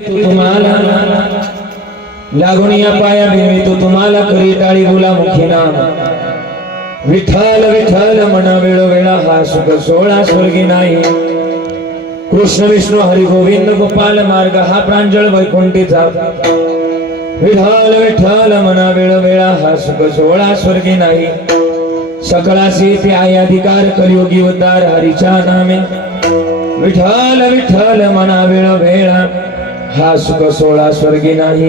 तुम्हाला लागून या पाया बिनवी तो तुम्हाला करी टाळी बोला मुखी नाम विठ्ठल विठ्ठल मना वेळोवेळा हा सुख सोळा स्वर्गी नाही कृष्ण विष्णू हरी गोविंद गोपाल मार्ग हा प्रांजळ वैकुंठीचा विठ्ठल विठ्ठल मना वेळोवेळा हा सुख सोळा स्वर्गी नाही सकळासी ते आयाधिकार कलियुगी उद्धार हरीच्या नामे विठ्ठल विठ्ठल मना वेळोवेळा हा सुख सोळा स्वर्गी नाही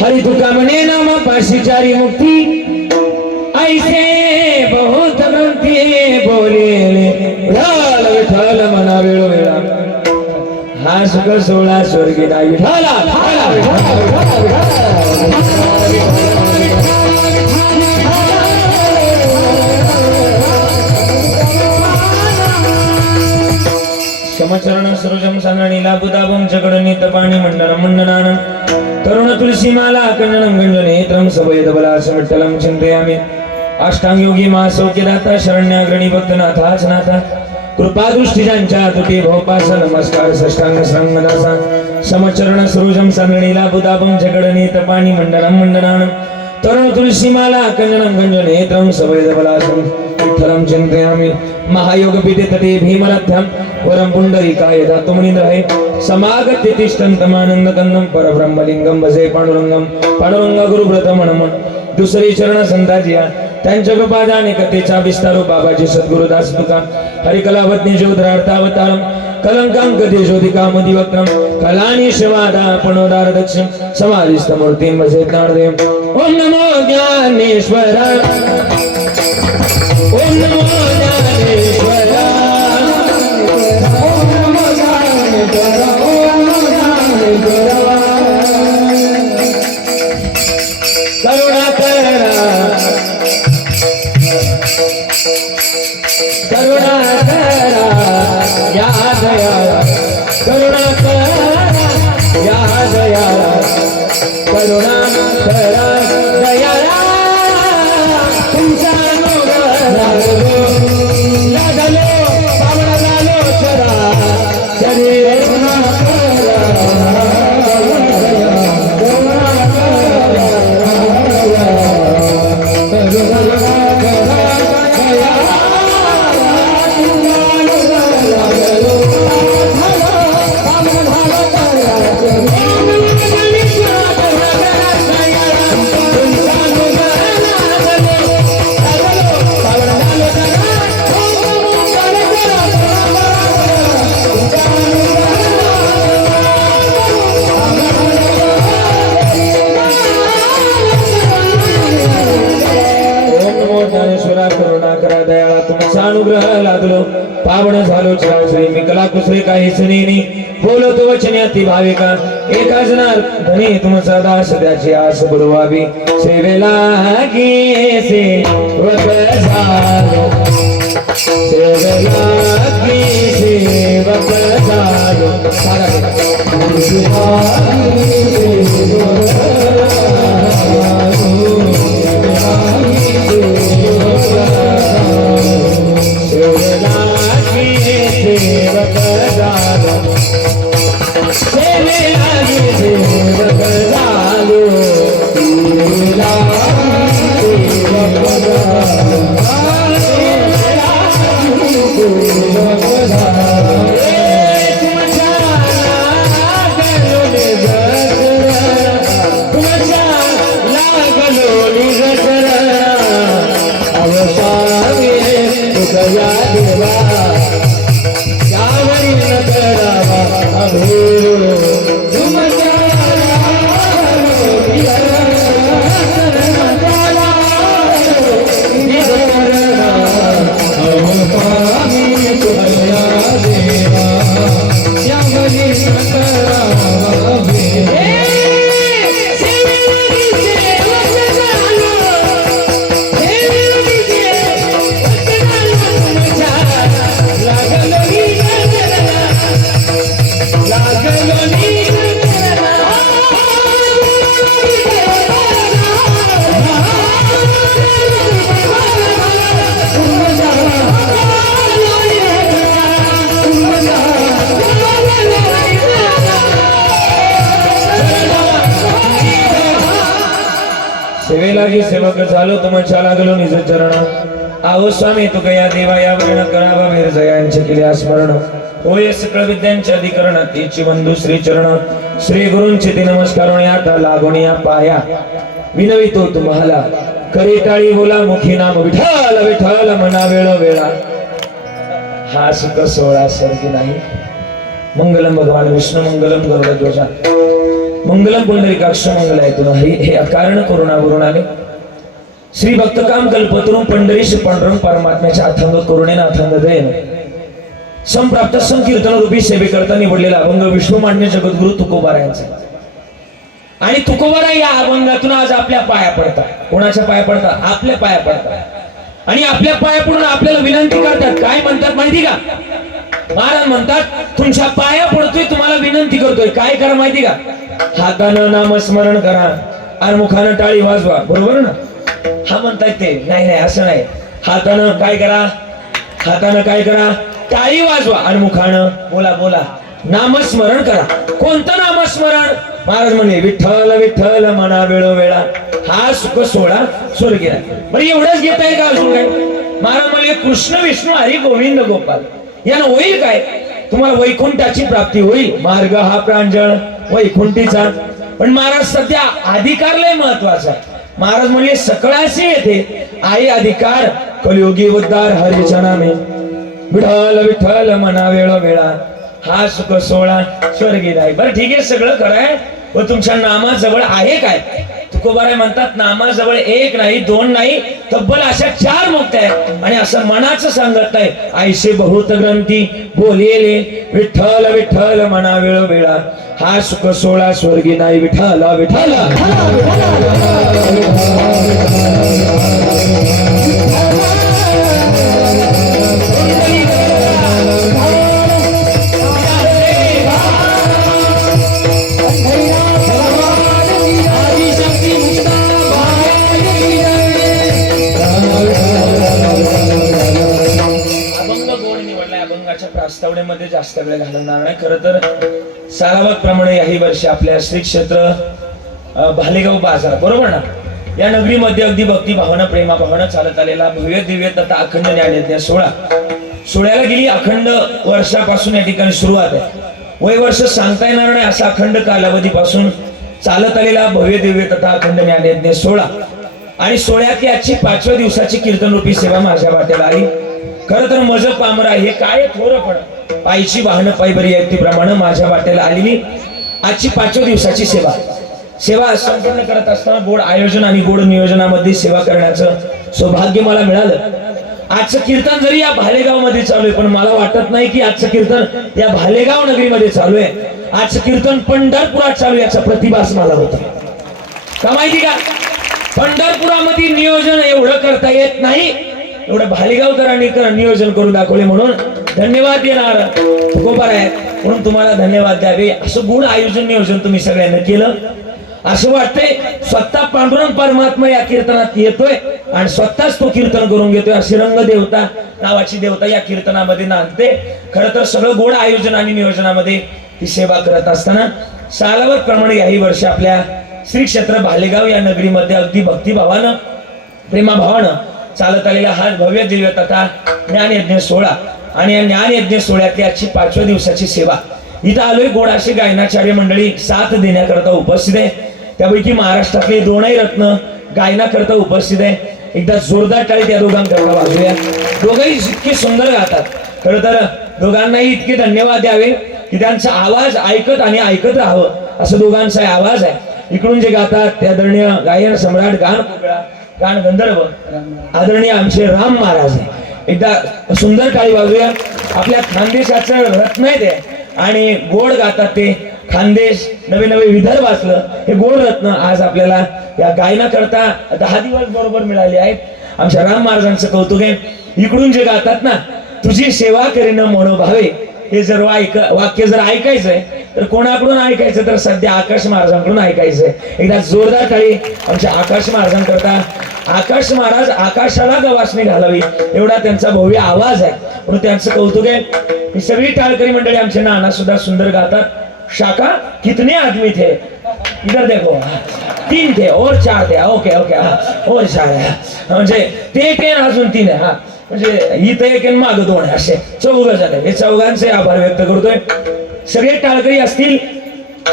हरि तुका म्हणे नाम पाशी चारी मुक्ती ऐसे बहुत ग्रंथी बोलेले विठ्ठल विठ्ठल मना वेळोवेळा हा सुख सोळा स्वर्गी नाही विठ्ठल समचरण सरोजम सांगणीला बुदाबम जगडनीत पाणी मंडनम मंडनानं तरुण तुलसी माला कंडनम गंजनेत्रम सवयद बलासम विठ्ठलम चिंतयामि अष्टांग योगी महासौख्यदाता शरण्याग्रणी भक्तनाथाच नाथा कृपा दृष्टी ज्यांच्या तुटे भोपास नमस्कार सष्टांग श्रंगदासा समचरण सरोजम सांगणीला बुदाबम जगडनीत पाणी मंडनम मंडनानं तरुण तुलसी माला कंडनम गंजनेत्रम सवयद बलासम विठ्ठलम चिंतयामि महायोग पीठे तटे भीमरथ्यम वरम पुंडरीकाय धातुमनिंद्रहे समागत्य तिष्ठन्तमानंद कंदम परब्रह्मलिंगम भजे पांडुरंगम पांडुरंग गुरुव्रतमणम दुसरी चरण संताजिया त्यांच्या गोपादाने कथेचा विस्तारो बाबाजी सद्गुरुदास तुका हरिकलावत्नी ज्योतिरार्थावतारम कलंकांक देशोदिका मदिवक्त्रम कलानी शिवादा पणोदार दक्षिण समाधिस्थ मूर्तीं भजे ज्ञानदेव ओम नमो ज्ञानेश्वरा ओम नमो ज्ञानेश्वरा ओम नमो ज्ञानेश्वरा ओम नमो ज्ञानेश्वरा करुणा करा करुणा करा या दया करुणा करा या दया करुणा करा दया तुमचा लागलो पावळा झालो चरा शरीर अनुग्रह लागलो पावन झालो श्री मी कला कुसरे काही सुनेनी बोलतो वचने अति भाविका एका जनार धनी तुम सदा सदाची आस बुडवावी सेवेला गे सेवक झालो सेवेला गे सेवक झालो देवा लागे सेवक झालो तुमच्या लागलो निज चरण आहो स्वामी तुका या देवा या वर्ण करावा वीर जयांचे केले स्मरण होय सकळ विद्यांचे अधिकरण तीची बंधू श्री चरण श्री गुरूंचे ते नमस्कार आता लागून या पाया विनवितो तुम्हाला करी टाळी बोला मुखी नाम विठ्ठल विठ्ठल मना वेळ वेळा हा सुख सोहळा सर्गी नाही मंगलम भगवान विष्णू मंगलम गरुडध्वजा मंगलम पुंडरीकाक्ष मंगलायतून हे अकारण करुणावरून आले श्री भक्तकाम कल्पतरून पंढरीश पांडुरंग परमात्म्याच्या अथंग करुणेनं अथंग दयेन संप्राप्त संकीर्तन रूपी सेवेकरता निवडलेला अभंग विश्वमान्य जगद्गुरु तुकोबारायांचा आणि तुकोबारा या अभंगातून आज आपल्या पाया पडतात कोणाच्या पाया पडतात आपल्या पाया पडतात आणि आपल्या पाया पडून आपल्याला विनंती करतात काय म्हणतात माहिती का महाराज म्हणतात तुमच्या पाया पडतोय तुम्हाला विनंती करतोय काय करा माहिती का हातानं नामस्मरण करा आणि मुखानं टाळी वाजवा बरोबर ना हा म्हणतायत ते नाही नाही असं नाही हातानं काय करा टाळी वाजवा आणि मुखानं बोला बोला नामस्मरण करा कोणतं नामस्मरण महाराज म्हणे विठ्ठल विठ्ठल मना वेळोवेळा हा सुख सोहळा स्वर्गीय बरं एवढंच घेत आहे का अजून काय महाराज म्हणले कृष्ण विष्णू हरी गोविंद गोपाल यानं होईल काय तुम्हाला वैकुंठाची प्राप्ती होईल मार्ग हा प्रांजळ वैकुंठीचा पण महाराज सध्या अधिकार लय महत्वाचा महाराज म्हणले सकळाशी येते आई अधिकार कलियुगी उद्धार हरीच्या नामे विठ्ठल विठ्ठल मना वेळोवेळा हा सुख सोहळा स्वर्गी नाही बरं ठीक आहे सगळं कराय व तुमच्या नामाजवळ आहे काय तुकोबाराय म्हणतात नामाजवळ एक नाही दोन नाही तब्बल अशा 4 मुक्त्या आहेत आणि असं मनाचं सांगत नाही आयशे बहुत ग्रंथी बोलेले विठ्ठल विठ्ठल मना वेळोवेळा हा सुख सोहळा स्वर्गी नाही विठ्ठल विठ्ठल प्रस्तावनेमध्ये जास्त वेळ घालवणार नाही खरं तर सारावत प्रमाणे याही वर्षी आपल्या श्री क्षेत्र भालेगाव बाजार बरोबर ना या नगरीमध्ये अगदी भक्ती भावना प्रेमा भावना चालत आलेला भव्य दिव्य तथा अखंड ज्ञानयज्ञ सोहळ्याला गेली अखंड वर्षापासून या ठिकाणी सुरुवात आहे वय वर्ष सांगता येणार नाही असा अखंड कालावधीपासून चालत आलेला भव्य दिव्य तथा अखंड ज्ञानयज्ञ सोहळा आणि सोहळ्यातली आजची 5व्या दिवसाची कीर्तन रूपी सेवा माझ्या वाटेला आली खरं तर मज पामरा हे काय थोरपण पायची वाहन पायी बरी प्रमाणे माझ्या वाटेला आलेली आजची 5व्या दिवसाची सेवा संपन्न करत असताना गोड आयोजन आणि गोड नियोजनामध्ये सेवा करण्याचं सौभाग्य मला मिळालं आजचं कीर्तन जरी या भालेगाव मध्ये चालू आहे पण मला वाटत नाही की आजचं कीर्तन या भालेगाव नगरीमध्ये चालू आहे आजचं कीर्तन पंढरपुरात चालू याचा प्रतिभास मला होता का माहिती का पंढरपुरामध्ये नियोजन एवढं करता येत नाही एवढं भालेगावकरांनी नियोजन करून दाखवले म्हणून धन्यवाद देणार तुकोबाराय म्हणून तुम्हाला धन्यवाद द्यावे असं गुण आयोजन नियोजन तुम्ही सगळ्यांनी केलं असं वाटतंय स्वतः पांडुरंग परमात्मा या कीर्तनात येतोय आणि स्वतःच तो कीर्तन करून घेतोय अशी रंग देवता नावाची देवता या कीर्तनामध्ये नांदते खरं तर सगळं गोड आयोजन आणि नियोजनामध्ये ही सेवा करत असताना सालावत प्रमाणे याही वर्षी आपल्या श्री क्षेत्र भालेगाव या नगरीमध्ये अगदी भक्तिभावानं प्रेमाभावानं चालत आलेला हा भव्य दिव्य तथा ज्ञानयज्ञ सोहळा आणि या ज्ञानयज्ञ सोहळ्यातली आजची 5व्या दिवसाची सेवा इथं आलोय गोडाशी गायनाचार्य मंडळी साथ देण्याकरता उपस्थित आहे त्यापैकी महाराष्ट्रातले 2ही रत्न गायनाकरता उपस्थित आहे एकदा जोरदार टाळी त्या दोघांकरता वाजूया दोघंही इतके सुंदर गातात खरं तर दोघांनाही इतके धन्यवाद द्यावे की त्यांचा आवाज ऐकत आणि ऐकत राहावं असं दोघांचा आवाज आहे इकडून जे गातात ते आदरणीय गायन सम्राट गान गंधर्व आदरणीय आमचे राम महाराज आहे एकदा सुंदर टाळी वाजूया आपल्या खानदेशाचं रत्न आहे ते आणि गोड गातात ते खानदेश नवे नवे विदर्भ असलं हे गोड रत्न आज आपल्याला या गायना करता 10 दिवस बरोबर मिळाले आहेत आमच्या राम महाराजांचं कौतुक आहे इकडून जे गातात ना तुझी सेवा करीन मनोभावे हे जर वाक्य जर ऐकायचंय तर कोणाकडून ऐकायचं तर सध्या आकाश महाराजांकडून ऐकायचंय एकदा जोरदार टाळी आमच्या आकाश महाराजांकरता आकाश महाराज आकाशाला गवासणी घालावी एवढा त्यांचा भव्य आवाज आहे म्हणून त्यांचं कौतुक आहे ही सगळी टाळकरी मंडळी आमचे नाना सुद्धा सुंदर गातात शाखा कितने आदमी थे इधर देखो, 3 थे और 4 थे, ओके ओके, और 4 आहे, म्हणजे ते 1 आहे अजून 3 आहे, म्हणजे इथं 1 आणि मागं 2 आहे, असे 4 झाले. हे 4 आभार व्यक्त करतोय. सगळे टाळकरी असतील,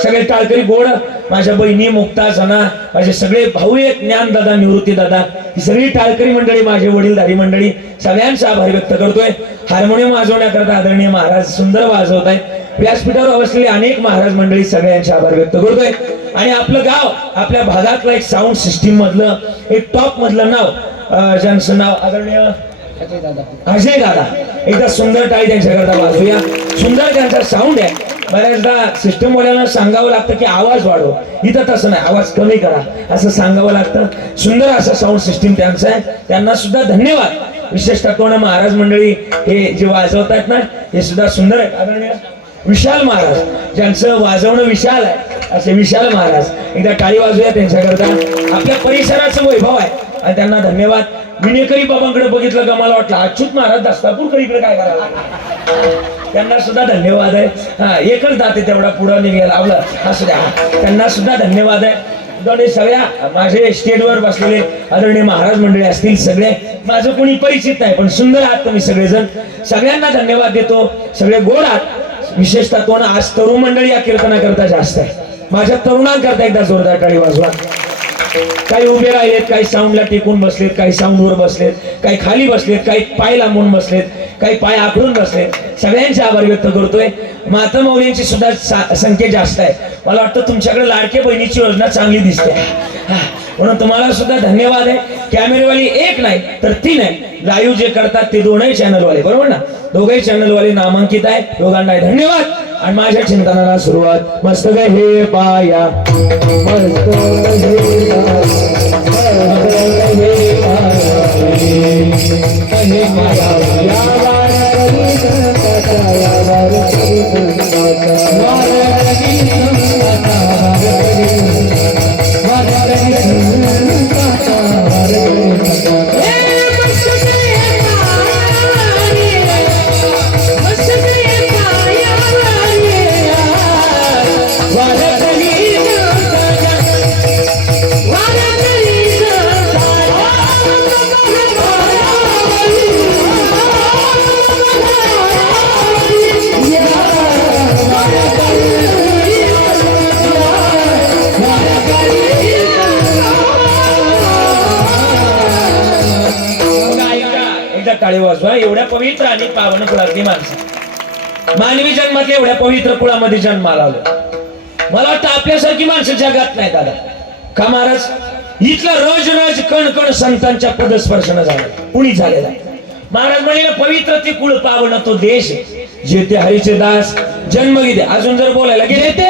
सगळे टाळकरी गोड, माझ्या बहिणी मुक्ता सना, माझे सगळे भाऊ एक ज्ञान दादा, निवृत्ती दादा, ही सगळी टाळकरी मंडळी, माझे वडीलधारी मंडळी, सगळ्यांचा आभार व्यक्त करतोय. हार्मोनियम वाजवण्याकरता आदरणीय महाराज सुंदर वाजवत आहेत. व्यासपीठावर बसलेले अनेक महाराज मंडळी, सगळ्यांचे आभार व्यक्त करतोय. आणि आपलं गाव, आपल्या भागातलं एक साऊंड सिस्टीम मधलं एक टॉप मधलं नाव, ज्यांचं नाव आदरणीय अजय दादा, एकदा सुंदर टाळी त्यांच्याकरता वाजवूया. सुंदर त्यांचा साऊंड आहे. बऱ्याचदा सिस्टम वाल्यांना सांगावं लागतं की आवाज वाढव, इथं तसं नाही, आवाज कमी करा असं सांगावं लागतं. सुंदर असं साऊंड सिस्टीम त्यांचं आहे, त्यांना सुद्धा धन्यवाद. विशेषतः कोण महाराज मंडळी हे जे वाजवतात ना, हे सुद्धा सुंदर आहे. आदरणीय विशाल महाराज, ज्यांचं वाजवणं विशाल आहे, असे विशाल महाराज, एकदा टाळी वाजूया त्यांच्याकरता. आपल्या परिसराचं वैभव आहे आणि त्यांना धन्यवाद. विनेकरी बाबांकडे बघितलं का मला वाटलं अच्युत महाराज दस्तापूरकडे काय करायला, त्यांना सुद्धा धन्यवाद आहे. हा, एकच दाते तेवढा पुढं निघायला लावलं, असू द्या, त्यांना सुद्धा धन्यवाद आहे. दोन्ही सगळ्या माझे स्टेजवर बसलेले आदरणीय महाराज मंडळी असतील, सगळे माझं कोणी परिचित नाही पण सुंदर आहात तुम्ही सगळेजण, सगळ्यांना धन्यवाद देतो. सगळे गोड आहात. विशेषतः कोण आज तरुण मंडळी या कीर्तनाकरता जास्त आहे. माझ्या तरुणांकरता एकदा जोरदार टाळी वाजवा. काही उभे राहिलेत, काही साऊंडला टेकून बसलेत, काही साऊंडवर बसलेत, काही खाली बसलेत, काही पाय लांबून बसलेत, काही पाय आखडून बसलेत. सगळ्यांचे आभार व्यक्त करतोय. माता मौलींची सुद्धा संख्या जास्त आहे. मला वाटतं तुमच्याकडे लाडके बहिणीची योजना चांगली दिसते, म्हणून तुम्हाला सुद्धा धन्यवाद आहे. कॅमेरेवाली एक नाही तर 3 आहे. लाईव्ह जे करतात ते 2ही चॅनलवाले, बरोबर ना, 2ही चॅनलवाले नामांकित आहे. दोघांना धन्यवाद. आणि माझ्या चिंतनाला सुरुवात. मस्त ग हे पाया, मस्त टाळी वाजवा. एवढ्या पवित्र आणि पावन कुळातली माणसं, मानवी जन्मातल्या एवढ्या पवित्र कुळामध्ये जन्माला आलो. मला वाटतं आपल्यासारखी माणसं जगात नाही दादा. का महाराज, इथला रज रज कण कण संतांच्या पदस्पर्शन झालं, कुणी झालेला. महाराज म्हणे पवित्र ते कुळ पावन तो देश, जेथे हरीचे दास जन्म घेते. अजून जर बोलायला गेले ते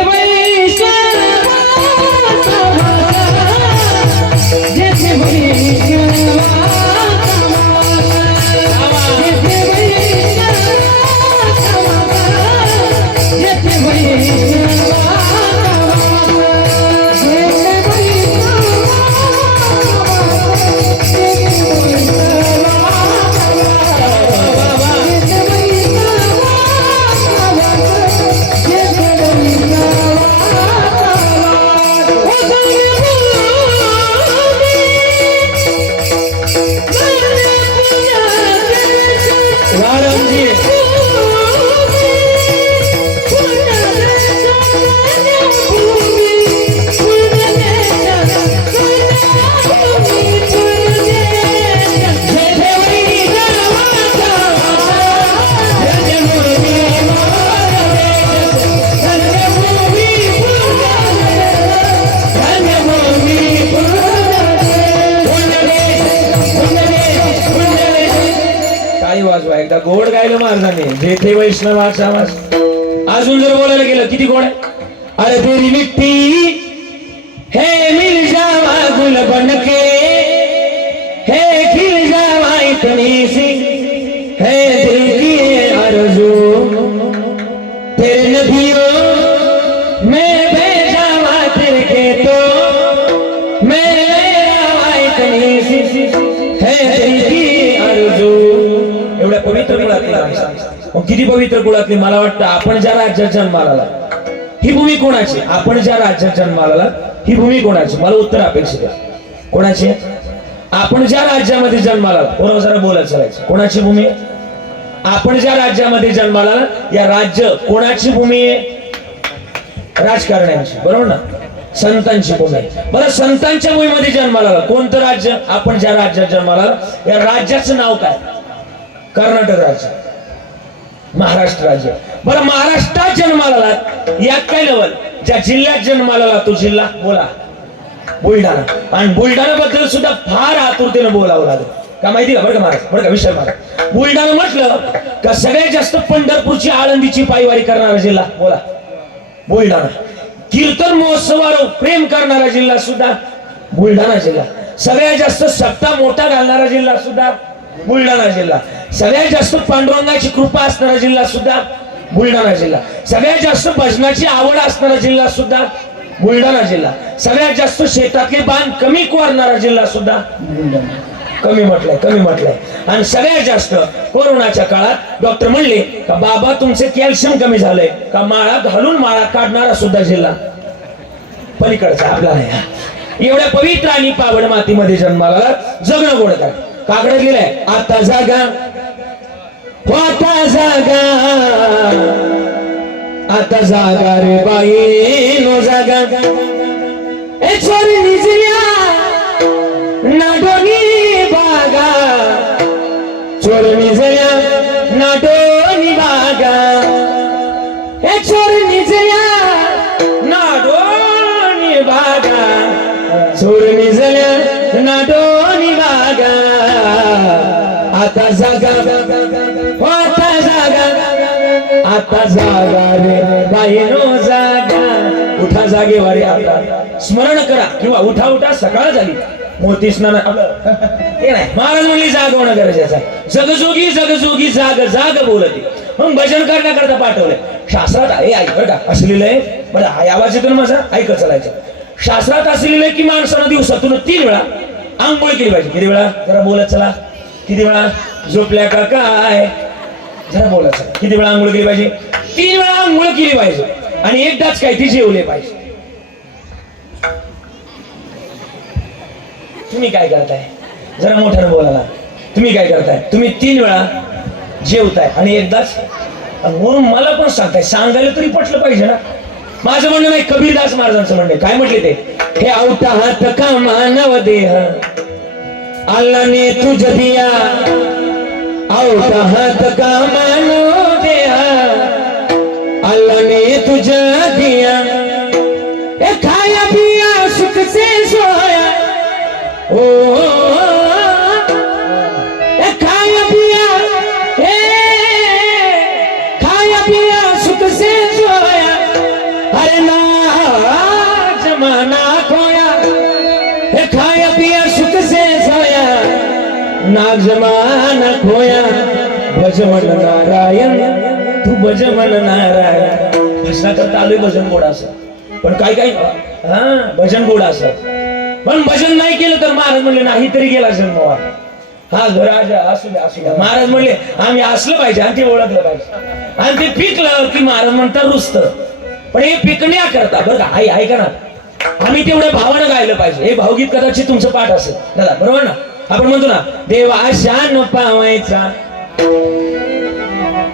वाजवा. एकदा गोड गायलं महाराजांनी, जेथे वैष्णवाचा आवाज. अजून जर बोलायला गेलं किती गोड आहे. अरे तेरी मिट्टी है मिल जावा गुल बनके, है खिल जावा इतनी सी है दिल की आरज़ू, तेरे नदियों मैं भेजावा तेरे के तो मैं इतनी सी है दिल की आरज़ू. एवढ्या पवित्र कुळातली, किती पवित्र कुळातली. मला वाटतं आपण ज्या राज्यात जन्माला आला ही भूमी कोणाची? आपण ज्या राज्यात जन्माला आलात ही भूमी कोणाची? मला उत्तर अपेक्षित आहे. कोणाची? आपण ज्या राज्यामध्ये जन्माला आलात, बरोबर जरा बोलत चालायचं. कोणाची भूमी? आपण ज्या राज्यामध्ये जन्माला आलात या राज्य कोणाची भूमी आहे? राजकारण्यांची, बरोबर ना? संतांची भूमी आहे. बरं, संतांच्या भूमीमध्ये जन्माला आला कोणतं राज्य? आपण ज्या राज्यात जन्माला आला या राज्याचं नाव काय? कर्नाटक राज्य, महाराष्ट्र राज्य. बरं, महाराष्ट्रात जन्माला आलात यात काय नवल? ज्या जिल्ह्यात जन्माला आला तो जिल्हा बोला, बुलढाणा. आणि बुलढाणा बद्दल सुद्धा फार आतुरतेनं बोलावं लागेल. का माहिती का? बरं का महाराज, बरं का विषय महाराज, बुलढाणा म्हटलं का सगळ्यात जास्त पंढरपूरची आळंदीची पायवारी करणारा जिल्हा बोला, बुलढाणा. कीर्तन महोत्सवावर प्रेम करणारा जिल्हा सुद्धा बुलढाणा जिल्हा. सगळ्यात जास्त सप्ताह मोठा घालणारा जिल्हा सुद्धा बुलढाणा जिल्हा. सगळ्यात जास्त पांडुरंगाची कृपा असणारा जिल्हा सुद्धा बुलढाणा जिल्हा. सगळ्यात जास्त भजनाची आवड असणारा जिल्हा सुद्धा बुलढाणा जिल्हा. सगळ्यात जास्त शेतातले बांध कमी कोरणारा जिल्हा सुद्धा कमी म्हटलंय. आणि सगळ्यात जास्त कोरोनाच्या काळात डॉक्टर म्हणले का बाबा तुमचे कॅल्शियम कमी झालंय का माळा घालून माळा काढणारा सुद्धा जिल्हा पलीकडचा आपला नाही. एवढ्या पवित्र आणि पावन मातीमध्ये जन्माला जगणं गोड काय. काकडे लिहिलंय आता जागा आता जागा रे बाई नो जागा ए छोरी निजल्या नाडोनी बागा छोरी निजल्या नाडोनी बागा ए छोरी निजल्या नाडोनी बागा छोरी निजल्या नाडोनी बागा आता जागा आता जागा रे बाईनो जागा. उठा जागेवारी आता स्मरण करा किंवा उठा उठा सकाळ झाली मोती स्नान हे नाही. महाराज म्हणली जाग होणं गरजेचं आहे. जगजोगी जगजोगी जाग जाग बोलते. मग भजन करण्याकरता पाठवलंय शास्त्रात. हे ऐक बरं का असं लिहिलंय. बरं हा आवाज येतो ना माझा, ऐकत चालायचं. शास्त्रात असं लिहिलंय की माणसानं दिवसातून 3 वेळा आंघोळ केली पाहिजे. किती वेळा? जरा बोलत चला. किती वेळा? झोपल्या का काय? जरा बोलत चला. किती वेळा आंघोळ केली पाहिजे? 3 वेळा आंघोळ केली पाहिजे. आणि एकदाच काय ती जेवले पाहिजे. तुम्ही काय करताय? जरा मोठ्यानं बोलायला. तुम्ही काय करताय? तुम्ही 3 वेळा जेवताय आणि एकदाच. म्हणून मला पण सांगताय, सांगायला तरी पटलं पाहिजे ना. माझं म्हणणं नाही, कबीरदास महाराजांचं म्हणणं. काय म्हटले ते? हे आवता हात का मानव देह अल्लाह ने तुझ दिया आवता हात का मानव देह अल्लाह ने तुझ दिया ए खाया पिया सुख से सोया ओ ए खाया पिया सुख से सोया अरे ना जमाना खोया ए खाया पिया सुख से सोया ना जमाना खोया भजमन नारायण तू भजमन नारायण. भजना करता आलोय भजन गोड असं पण काय काय हा भजन गोड असं पण भजन नाही केलं तर महाराज म्हणले नाही तरी गेला जन्मवा. हा घराज असू द्या. महाराज म्हणले आम्ही असलं पाहिजे आणि ते ओळखलं पाहिजे आणि ते पिकलं की महाराज म्हणतात रुस्त. पण हे पिकण्या करता बरं का आई ऐका ना, आम्ही तेवढ्या भावानं गायलं पाहिजे. हे भावगीत कदाचित तुमचं पाठ असेल दादा, बरोबर ना? आपण म्हणतो ना देवा आशान पावायचा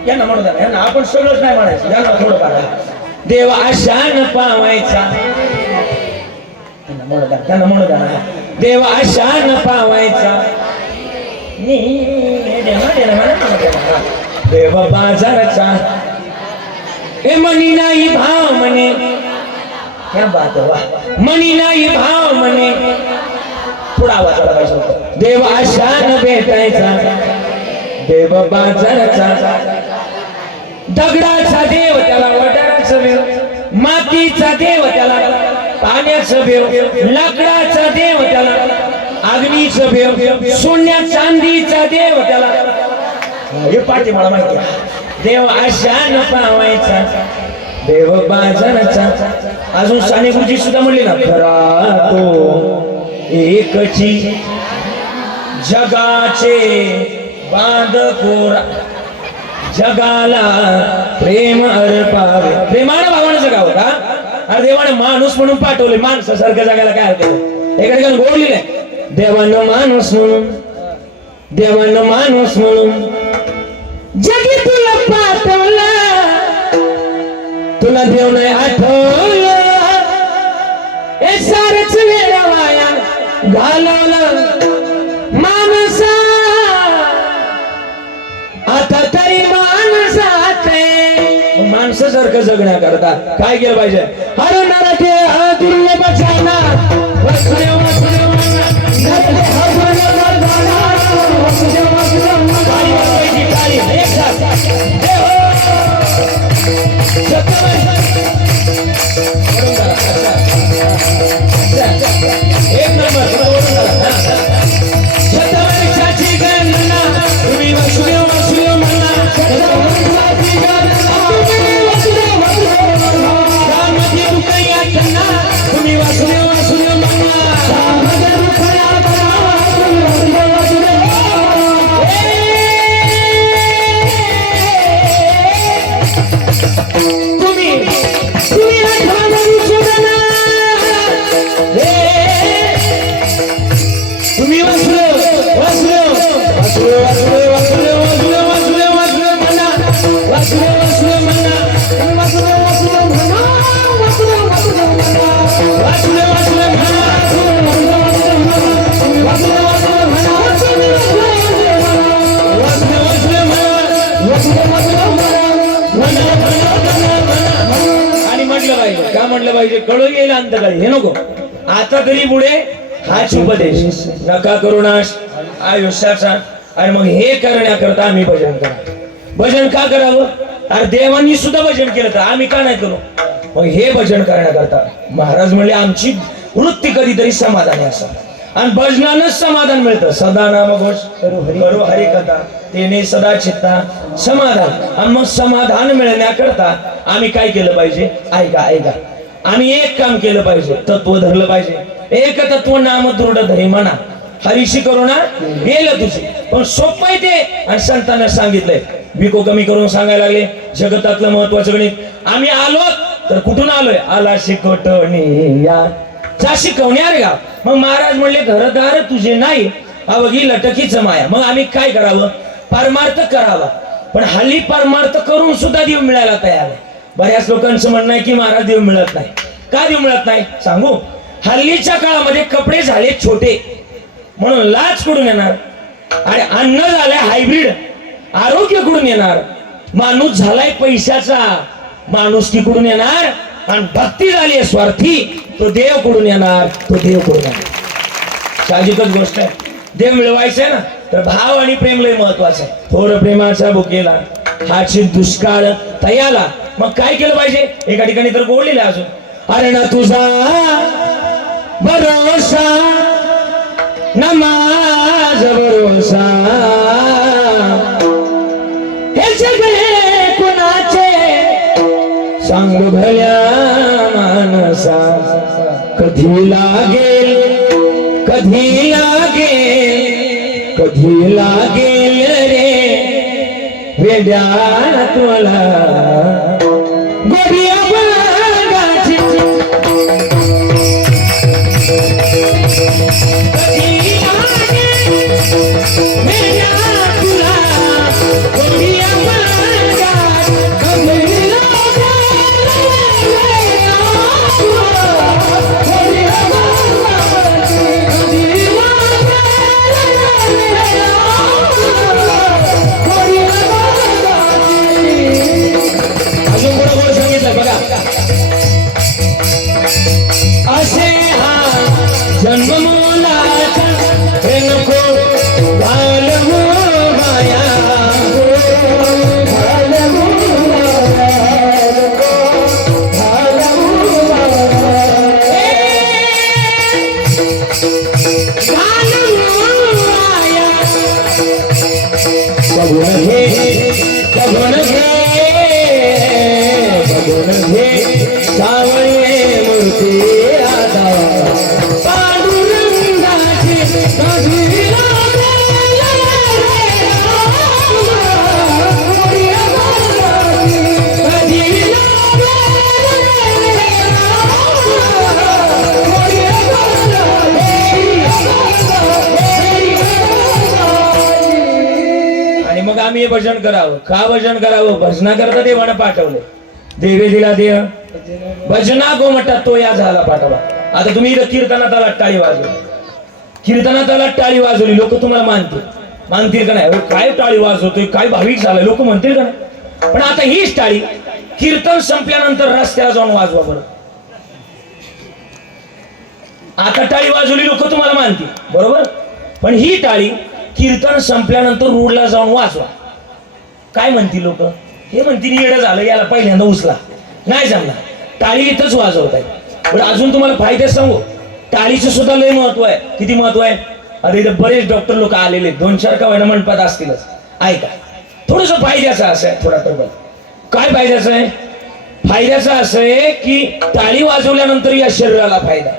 यांना म्हणू द्या, यांना आपण सगळंच नाही म्हणायचं, यांना थोडं पाहा. देवा आशान पावायचा त्यांना म्हणू द्या ना. देवा आशान पावायचा देव बाजाराचा ए मनी नाही भाव म्हणे. क्या बात वा. मनी नाही भाव म्हणे. थोडा आवाज आला पाहिजे. देव आशान भेटायचा देव बाजाराचा दगडाचा देव त्याला वडाराचं देव मातीचा देव त्याला पाण्याचं देव लाकडाचा देव त्याला अग्नीचं देव सोन्या चांदीचा देव त्याला. हे पाठी मला माहिती आहे. देव आशान पावायचा देव बाजाराचा. अजून साने गुरुजी सुद्धा म्हणले ना खरा तो एकची जगाचे बांध कोरा जगाला प्रेम अर्पावे. प्रेमानं भावानं जगावं का? अरे देवाने माणूस म्हणून पाठवले, माणसासारखं जगायला काय हरकत? एका ठिकाणी गोड लिहिलंय, देवानं माणूस म्हणून, देवानं माणूस म्हणून जगी तुला पाठवला, तुला देव नाही आठवलं, हे सारच वेळा वाया घालवलं माणसा. आता तरी माणसासारखं जगण्याकरता काय केलं पाहिजे? हर नरके दुर्लभ जाना वसुदेव वसुदेव नरके हर दुर्लभ जाना वसुदेव वसुदेव काली वाजवायची काली एक साथ हे एक नंबर शतवर्षाची गणना तुम्ही वसुदेव वसुदेव म्हणा. शतवर्षाची गणना तुम्ही वसुदेव वसुदेव म्हणा. तुम्ही वसुदेव वसुदेव वसुदेव वसुदेव वसुदेव वसुदेव वसुदेव वसुदेव म्हणा. वसुदेव वसुदेव म्हणा. वसुदेव वसुदेव म्हणा. वसुदेव वसुदेव म्हणा. वसुदेव वसुदेव म्हणा. वसुदेव वसुदेव म्हणा. वसुदेव वसुदेव म्हणा. वसुदेव वसुदेव म्हणा. आणि म्हटलं पाहिजे का? म्हटलं पाहिजे कळू येईल अंतकाळी, हे नको. आता तरी पुढे हाच उपदेश नका करू नाश आयुष्याचा. आणि मग हे करण्याकरता आम्ही भजन करा. भजन का करावं? अरे देवांनी सुद्धा भजन केलं तर आम्ही का नाही करू? मग हे भजन करण्याकरता महाराज म्हणले आमची वृत्ती कधीतरी समाधानी असा. आणि भजनानंच समाधान मिळतं. सदा नाम घोष करू हरी कथा तेने सदा चित्ता समाधान. आणि मग समाधान मिळण्याकरता आम्ही काय केलं पाहिजे? ऐका ऐका, आम्ही एक काम केलं पाहिजे, तत्व धरलं पाहिजे. एक तत्व नाम दृढ धरी म्हणा, हरीशी करुणा गेलं तुझी. पण सोपं आहे ते. आणि संतांना सांगितलंय, विको कमी करून सांगायला लागले जगतातलं महत्वाचं गणित. आम्ही आलो तर कुठून आलोय? आला शिकवटणी या जा शिकवणार का? मग महाराज म्हणले घरदार तुझे नाही अवघी लटकीच माया. मग आम्ही काय करावं? परमार्थ करावा. पण हल्ली परमार्थ करून सुद्धा देव मिळायला तयार आहे. बऱ्याच लोकांचं म्हणणं आहे की महाराज देव मिळत नाही. का देव मिळत नाही सांगू? हल्लीच्या काळामध्ये कपडे झाले छोटे म्हणून लाच कुठून येणार? आणि अन्न झालंय हायब्रिड, आरोग्य कुठून येणार? माणूस झालाय पैशाचा, माणूस की कुठून येणार? आणि भक्ती झाली स्वार्थी, तो देव कुठून येणार? तो देव कुठून येणार? साहजिकच गोष्ट आहे. देव मिळवायचं आहे ना तर भाव आणि प्रेम लय महत्वाचं आहे. थोर प्रेमाचा बुकेला हाची दुष्काळ तयाला. मग काय केलं पाहिजे? एका ठिकाणी तर बोललेलं अजून, अरे ना तुझा भरोसा नमाज भरोसा हे सगळे कुणाचे सांग भल्या मानसा. कधी लागेल कधी लागेल कधी लागेल रे वेड्या तुला गोडिया बागाची. कधी लागेल वेड्या तुला गोडिया बागाची. कधी असे हा जन्म मुलाचा हे नको घालवू माया. बघून घे सावळे मूर्ती आता पांडुरंगाची कधी लागेल रे. आम्ही हे भजन करावं. का भजन करावं? भजना करता देवानं पाठवलं. देवे दिला देह भजना गोमटा तो या झाला पाठवा. आता तुम्ही इथं कीर्तनात आला टाळी वाजवली, कीर्तनात आला टाळी वाजवली, लोक तुम्हाला मानतील का नाही? काय टाळी वाजवतोय, काय भाविक झाला, लोक म्हणतील का नाही? पण आता हीच टाळी कीर्तन संपल्यानंतर रस्त्याला जाऊन वाजवा बरं. आता टाळी वाजवली लोक तुम्हाला मानतील बरोबर, पण ही टाळी कीर्तन संपल्यानंतर रोडला जाऊन वाजवा. काय म्हणतील लोक? हे म्हणतील येडं झालं, याला पहिल्यांदा उचला. नाही जमला, टाळी इथंच वाजवताय. पण अजून तुम्हाला फायदे सांगू, टाळीचं सुद्धा लय महत्व आहे. किती महत्व आहे? अरे इथे बरेच डॉक्टर लोक आलेले, 2-4 का व्हायला मंडपात असतीलच. ऐका, थोडस फायद्याचं असं आहे, थोडा तर काय फायद्याचं आहे? फायद्याचं असं आहे की टाळी वाजवल्यानंतर या शरीराला फायदा.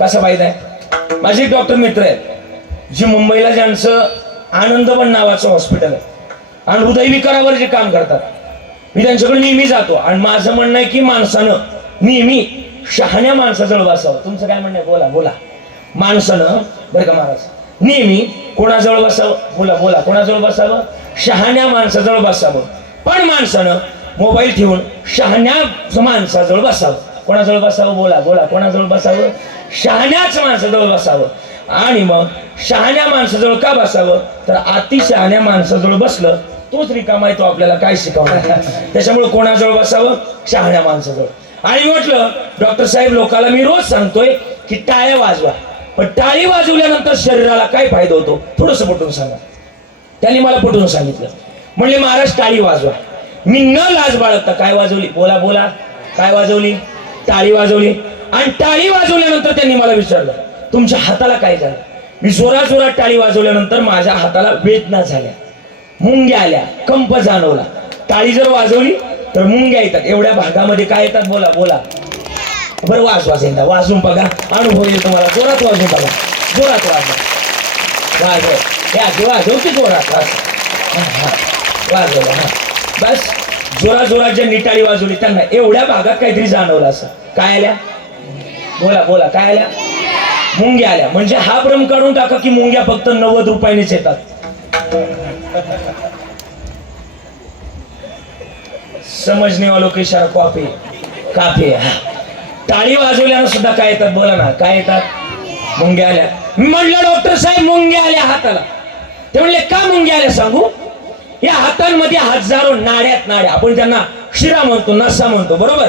कसा फायदा आहे? माझे एक डॉक्टर मित्र आहेत जे मुंबईला, ज्यांचं आनंदवन नावाचं हॉस्पिटल आहे आणि हृदयविकारावर जे काम करतात. मी त्यांच्याकडे नेहमी जातो आणि माझं म्हणणं आहे की माणसानं नेहमी शहाण्या माणसाजवळ बसावं. तुमचं काय म्हणणं आहे? बोला बोला. माणसानं बरं का महाराज नेहमी कोणाजवळ बसावं? बोला बोला. कोणाजवळ बसावं? शहाण्या माणसाजवळ बसावं. पण माणसानं मोबाईल ठेवून शहाण्या माणसाजवळ बसावं. कोणाजवळ बसावं? बोला बोला. कोणाजवळ बसावं? शहाण्याच माणसाजवळ बसावं. आणि मग शहाण्या माणसाजवळ का बसावं? तर अति शहाण्या माणसाजवळ बसलं तोच रिकामा आहे, तो आपल्याला काय शिकवणार. त्याच्यामुळे कोणाजवळ बसावं? शहाण्या माणसाजवळ. आणि म्हटलं डॉक्टर साहेब लोकांना मी रोज सांगतोय की टाळ्या वाजवा, पण टाळी वाजवल्यानंतर शरीराला काय फायदा होतो थोडस पटवून सांगा. त्यांनी मला पटवून सांगितलं. म्हणले महाराज टाळी वाजवा. मी न लाज बाळगता काय वाजवली? बोला बोला. काय वाजवली? टाळी वाजवली. आणि टाळी वाजवल्यानंतर त्यांनी मला विचारलं तुमच्या हाताला काय झालं? मी जोरात जोरात टाळी वाजवल्यानंतर माझ्या हाताला वेदना झाल्या, मुंग्या आल्या, कंप जाणवला. टाळी जर वाजवली तर मुंग्या येतात. एवढ्या भागामध्ये काय येतात? बोला बोला. बरं वाजवाच एकदा वाजवून बघा, अनुभव येईल तुम्हाला. जोरात वाजवून बघा, जोरात वाजवा. वाजव वाजव की जोरात वाजव. हा बस. जोरात जोरात ज्यांनी टाळी वाजवली त्यांना एवढ्या भागात काहीतरी जाणवलं. असं काय आल्या? बोला बोला. काय आल्या? मुंग्या आल्या. म्हणजे हा भ्रम काढून टाका की मुंग्या फक्त 90 रुपयानेच येतात. समजणे वालों के इशारा काफी काफी. टाळी वाजवल्यानं सुद्धा काय येतात? बोला ना. काय येतात? मुंग्या आल्या. मी म्हटलं डॉक्टर साहेब मुंग्या आल्या हाताला. ते म्हणले का मुंग्या आल्या सांगू? या हातांमध्ये हजारो नाड्यात नाड्या, आपण त्यांना शिरा म्हणतो, नसा म्हणतो बरोबर.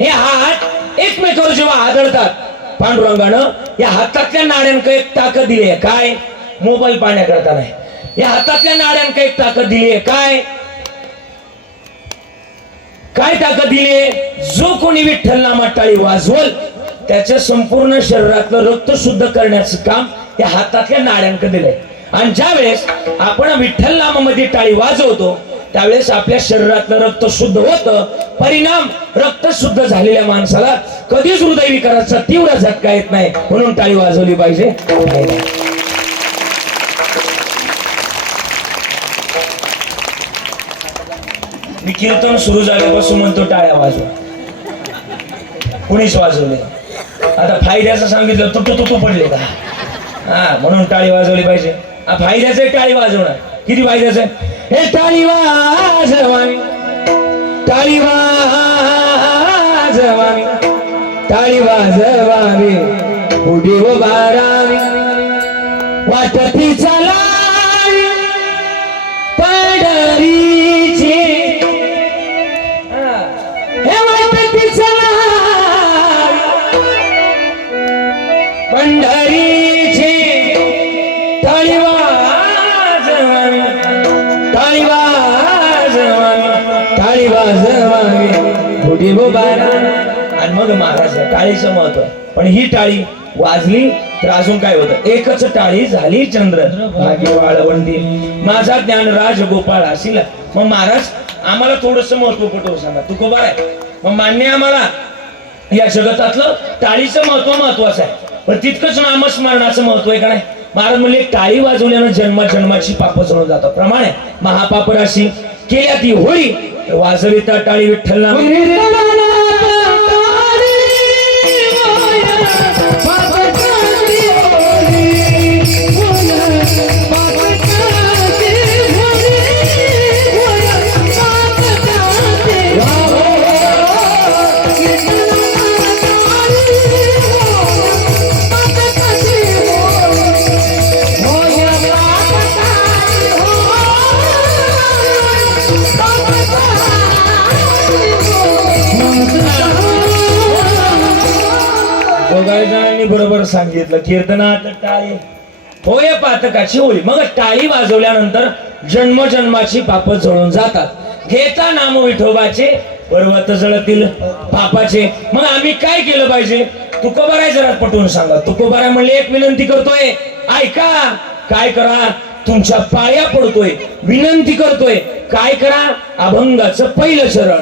हे हात एकमेकावर जेव्हा आदळतात पांडुरंगानं या हातातल्या नाड्यांक एक ताकद दिली आहे. काय? मोबाईल पाहण्याकरता नाही. या हातातल्या नाड्यांक एक ताकद दिली आहे. काय काय ताकद दिली आहे? जो कोणी विठ्ठल नामात टाळी वाजवल त्याच्या संपूर्ण शरीरातलं रक्त शुद्ध करण्याचं काम या हातातल्या नाड्यांक दिलंय. आणि ज्यावेळेस आपण विठ्ठल नामामध्ये टाळी वाजवतो त्यावेळेस आपल्या शरीरातलं रक्त शुद्ध होतं. परिणाम रक्त शुद्ध झालेल्या माणसाला कधीच हृदयविकाराचा तीव्र झटका येत नाही. म्हणून टाळी वाजवली पाहिजे. मी कीर्तन सुरू झाल्यापासून म्हणतो टाळ्या वाजवा. कुणीच वाजवले. आता फायद्याचं सांगितलं तू पडले का? हा म्हणून टाळी वाजवली पाहिजे. फायद्याचं टाळी वाजवणार. किती फायद्याचं आहे? हे टाळी वाजवावी, टाळी वाजवावी, टाळी वाजवावी, उडी उभारावी, वाटती चलावी पंढरीची. हे वाटती चलावी पंढरीची. टाळी वाजवावी, टाळी वाजवावी, टाळी वाजवावी, उडी उभारावी. आणि मग महाराज टाळीचं महत्व. पण ही टाळी वाजली तर अजून काय होतं? एकच टाळी झाली चंद्र भाग्य वाळवंती, माझा ज्ञानराज गोपाळ असिल. मग महाराज आम्हाला थोडस महत्व पटवून सांगा. तू कोबार आहे मग मान्य आम्हाला या जगतातलं टाळीचं महत्वाचं आहे, पण तितकंच नामस्मरणाचं महत्व आहे का नाही? महाराज म्हणले टाळी वाजवल्यानं जन्माची पाप जळून जातात. प्रमाणे महापाप राशी केल्या ती होळी वाजविता टाळी विठ्ठल नाम. दोघा जणांनी बरोबर सांगितलं. कीर्तनात टाळी होय पातकाची होळी. मग टाळी वाजवल्यानंतर जन्मजन्माची पाप जळून जातात. घेता नाम विठोबाचे पर्वत जळतील पापाचे. मग आम्ही काय केलं पाहिजे? तुकोबाराय जरा पटवून सांगा. तुकोबाराय म्हणले एक विनंती करतोय, ऐका. काय करा? तुमच्या पाया पडतोय, विनंती करतोय. काय करा? अभंगाचं पहिलं चरण.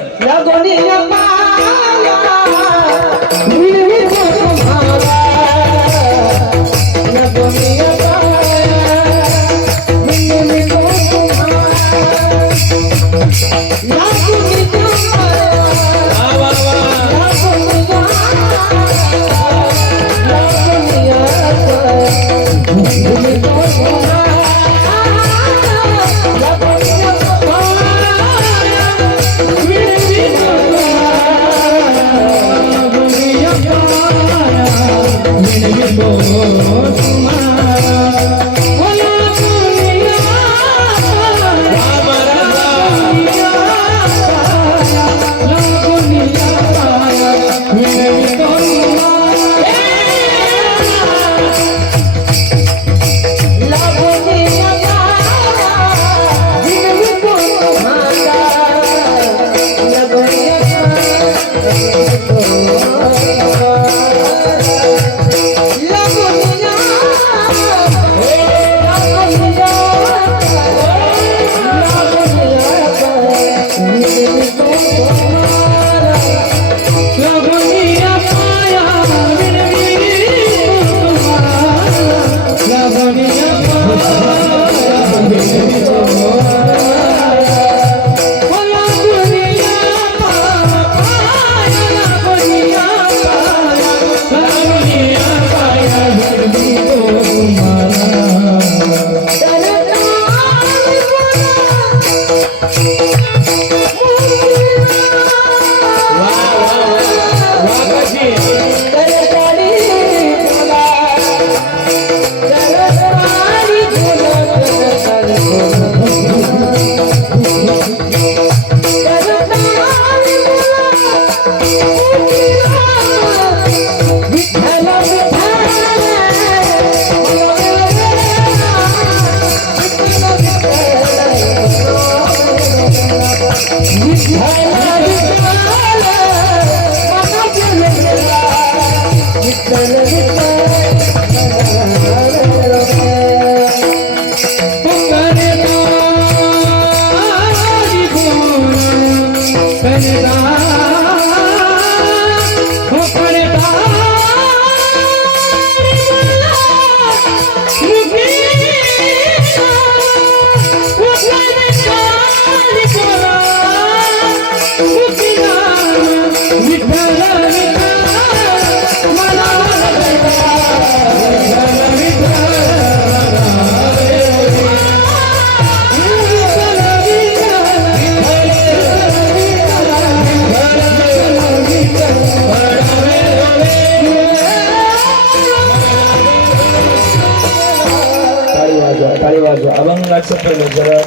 अभंगाचं पहिलं जरा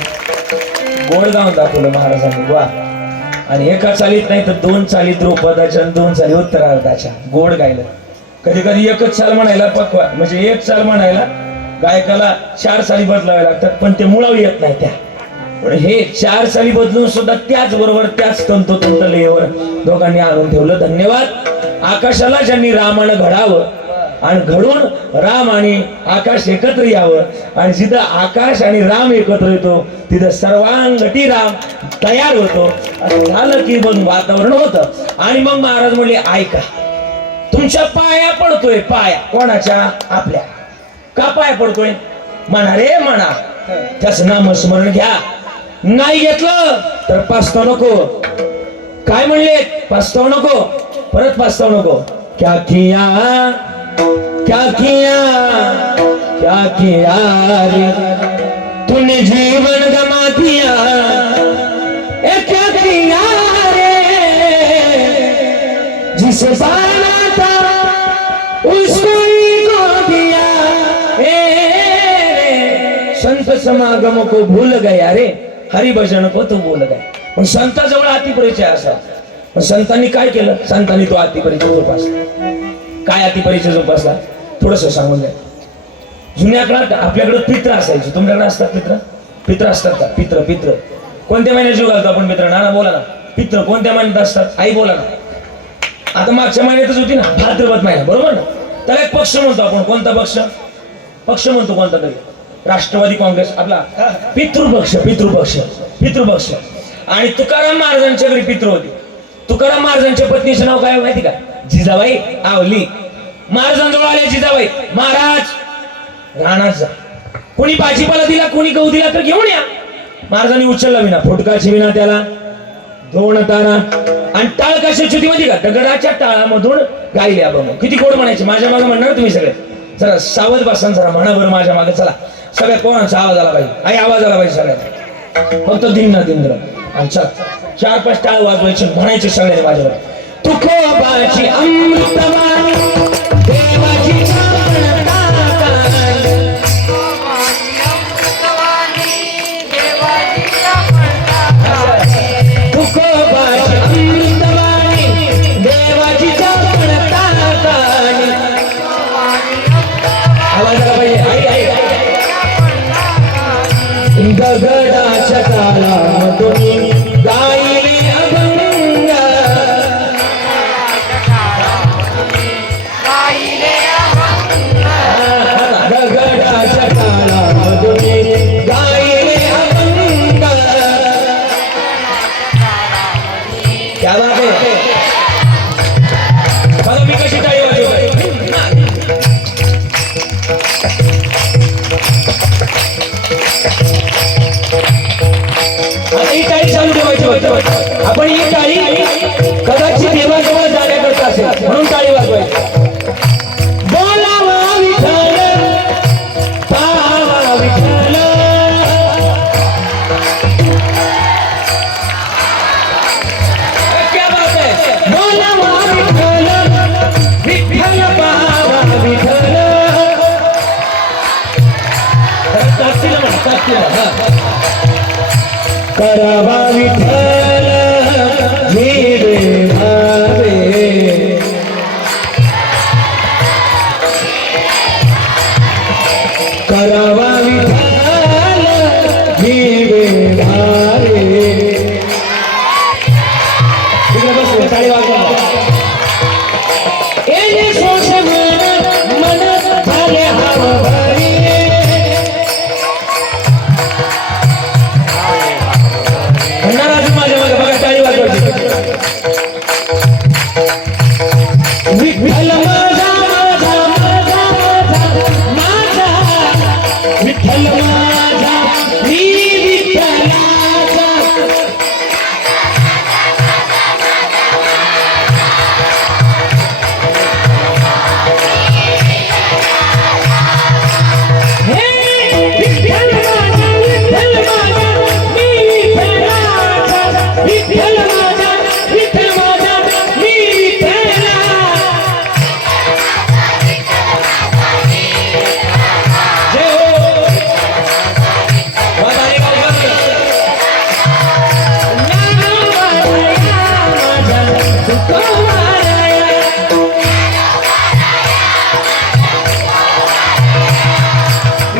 गोड गाऊन दाखवलं महाराजांनी. वा. आणि एका चालीत नाही तर दोन चालीत द्रुपदाच्या आणि दोन चाली उत्तरार्धाच्या गोड गायलं. कधी कधी एकच चाल म्हणायला पक्वा म्हणजे एक चाल म्हणायला गायकाला चार चाली बदलाव्या लागतात, पण ते मुळावी येत नाही त्या. पण हे चार चाली बदलून सुद्धा त्याच बरोबर त्याच तंतोतंत लयीवर दोघांनी आणून ठेवलं. धन्यवाद. आकाशाला ज्यांनी रामानं घडावं आणि घडून राम आणि आकाश एकत्र यावं आणि जिथं आकाश आणि राम एकत्र येतो तिथं सर्वांगठी राम तयार होतो. असं झालं की मग वातावरण होतं. आणि मग महाराज म्हणले, ऐका, तुमच्या पाया पडतोय. पाया कोणाच्या? आपल्या. का पाया पडतोय? म्हणा रे म्हणा, त्याच नामस्मरण घ्या. नाही घेतलं तर पाचताव नको. काय म्हणले? पाचताव नको, परत पाचताव नको. क्या किया क्या किया क्या किया रे तूने जीवन गमा दिया. क्या किया रे जिसे पाना था उसको ही खो दिया. संत समागम को भूल गया रे, हरिभजन को तो भूल गया. पण संताजवळ अतिपरिचय असा. पण संतांनी काय केलं? संतांनी तो अतिपरिचय जोपासला. काय अति परिचय जोपासला थोडस सांगून द्या. जुन्या काळात आपल्याकडे पित्र असायचे, तुमच्याकडे असतात पित्र? पित्र असतात का? पित्र पित्र कोणत्या महिन्यात जीव घालतो आपण पित्र? ना बोला ना. पित्र कोणत्या महिन्यात असतात? आई बोला ना. आता मागच्या महिन्यातच होती ना, भाद्रपद महिना, बरोबर ना? त्याला एक पक्ष म्हणतो आपण. कोणता पक्ष? पक्ष म्हणतो कोणता तरी, राष्ट्रवादी काँग्रेस आपला पितृपक्ष. पितृपक्ष पितृपक्ष. आणि तुकाराम महाराजांच्या घरी पितृ होते. तुकाराम महाराजांच्या पत्नीचं नाव काय माहिती का? जिजाबाई आवली. महाराजांजवळ आले जिजाबाई, महाराज रानात जा, कोणी भाजीपाला दिला कोणी गहू दिला तर घेऊन या. महाराजांनी उचलला विना, फुटकाची विना त्याला दोन ताना. आणि टाळ कशाची होती माहिती का? दगडाच्या टाळामधून गायले आपण. किती गोड म्हणायचे. माझ्या मागे म्हणणार तुम्ही सगळे, जरा सावध बसा, जरा म्हणा बरं माझ्या मागे. चला सगळ्यात कोणाचा आवाज आला पाहिजे? आई आवाज आला पाहिजे सगळ्यात. फक्त दिंड दिंद्र. आणि चल 4-5 टाळ वाजवायचे, म्हणायचे सगळ्यांनी माझ्यावर. तुकोबाची अमृतवाणी देवाची गगडाच्या तालामधून गायले अभंग. गगडाच्या तालामधून गायले अभंग. क्या बात है. बघा मी कशी टाळी वाजवतोय. आता ही टाळी चालू ठेवायची बघा. आपण ही टाळी कदाचित देवाजवळ जाण्याकरता असेल म्हणून टाळी वाजवायची. बोलावा विठ्ठल पावा विठ्ठल. क्या बात है. बोलावा विठ्ठल विठ्ठल पावा विठ्ठल. ताकतीला म्हणा, ताकतीला. करावा विठ्ठल वेडे भावे. करावा विठ्ठल वेडे भावे. तिकडे बस, टाळी वाजवा. एने सोस मन झाले हवा भारी. माझ्या मागे बघा टाळी वाजवायची. विठ्ठल माझा माझा माझा माझा माझा. विठ्ठल माझा मी विठ्ठलाचा. विठ्ठल माझा विठ्ठल माझा मी विठ्ठलाचा. विठ्ठल माझा विठ्ठल माझा मी विठ्ठला. जय हो. वादाने गाव माझा तुकोबाराया.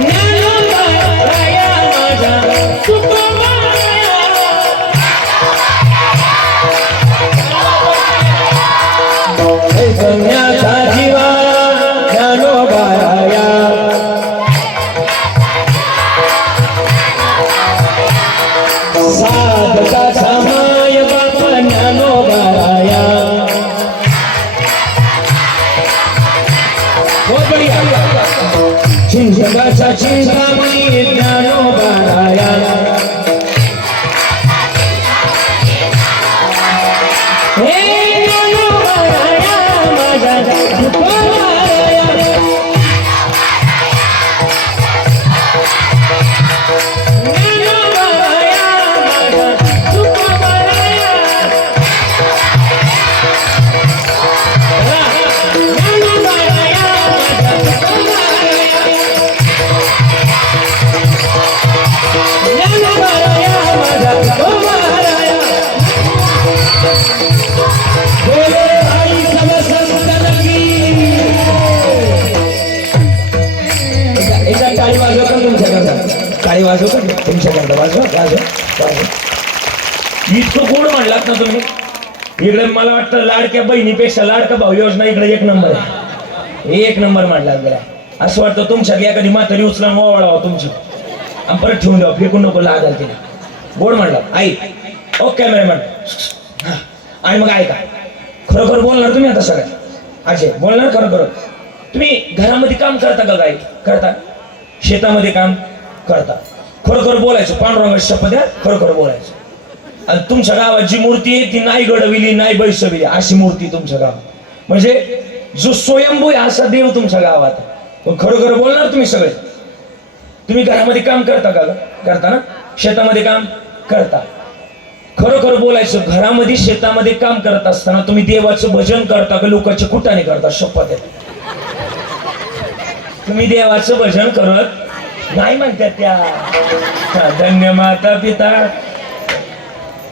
ज्ञानोबाराया माझा तुकोबाराया. सोन्याचा जीवा ज्ञानोबाराया. साधकाचा माय बाबा ज्ञानोबाराया. बहुत बढ़िया. चिंतकाचा चिंतामणी ज्ञानोबाराया. वाजवतो तुमच्याकरता वाजवा. इतकं गोड म्हणलात ना तुम्ही. इकडे मला वाटतं लाडक्या बहिणीपेक्षा लाडका भाऊ योजना इकडे एक नंबर आहे. एक नंबर म्हणलात गेला. असं वाटतं तुमच्या एखादी म्हातारी उचला वाढावा तुमची आणि परत ठेवून द्यावं, फेकून नको लागाल तिला. गोड म्हणला. आई ओ कॅमेरामॅन. आणि मग ऐका, खरोखर बोलणार तुम्ही आता सगळ्या. अजय बोलणार खरोखर. तुम्ही घरामध्ये काम करता का? काय करता? शेतामध्ये काम करता. खरोखर बोलायचं. पांडुरंगाची शपथ द्या, खरोखर बोलायचं. आणि तुमच्या गावात जी मूर्ती आहे ती नाही घडविली नाही बैसविली अशी मूर्ती तुमच्या गावात. म्हणजे जो स्वयंभू आहे असा देव तुमच्या गावात. खरोखर बोलणार तुम्ही सगळे. तुम्ही घरामध्ये काम करता का? करता ना. शेतामध्ये काम करता. खरोखर बोलायचं. घरामध्ये शेतामध्ये काम करत असताना तुम्ही देवाचं भजन करता का लोकांचे कुटाने करता? शपथ आहे. तुम्ही देवाचं भजन करत नाही म्हणतात त्या. धन्य माता पिता.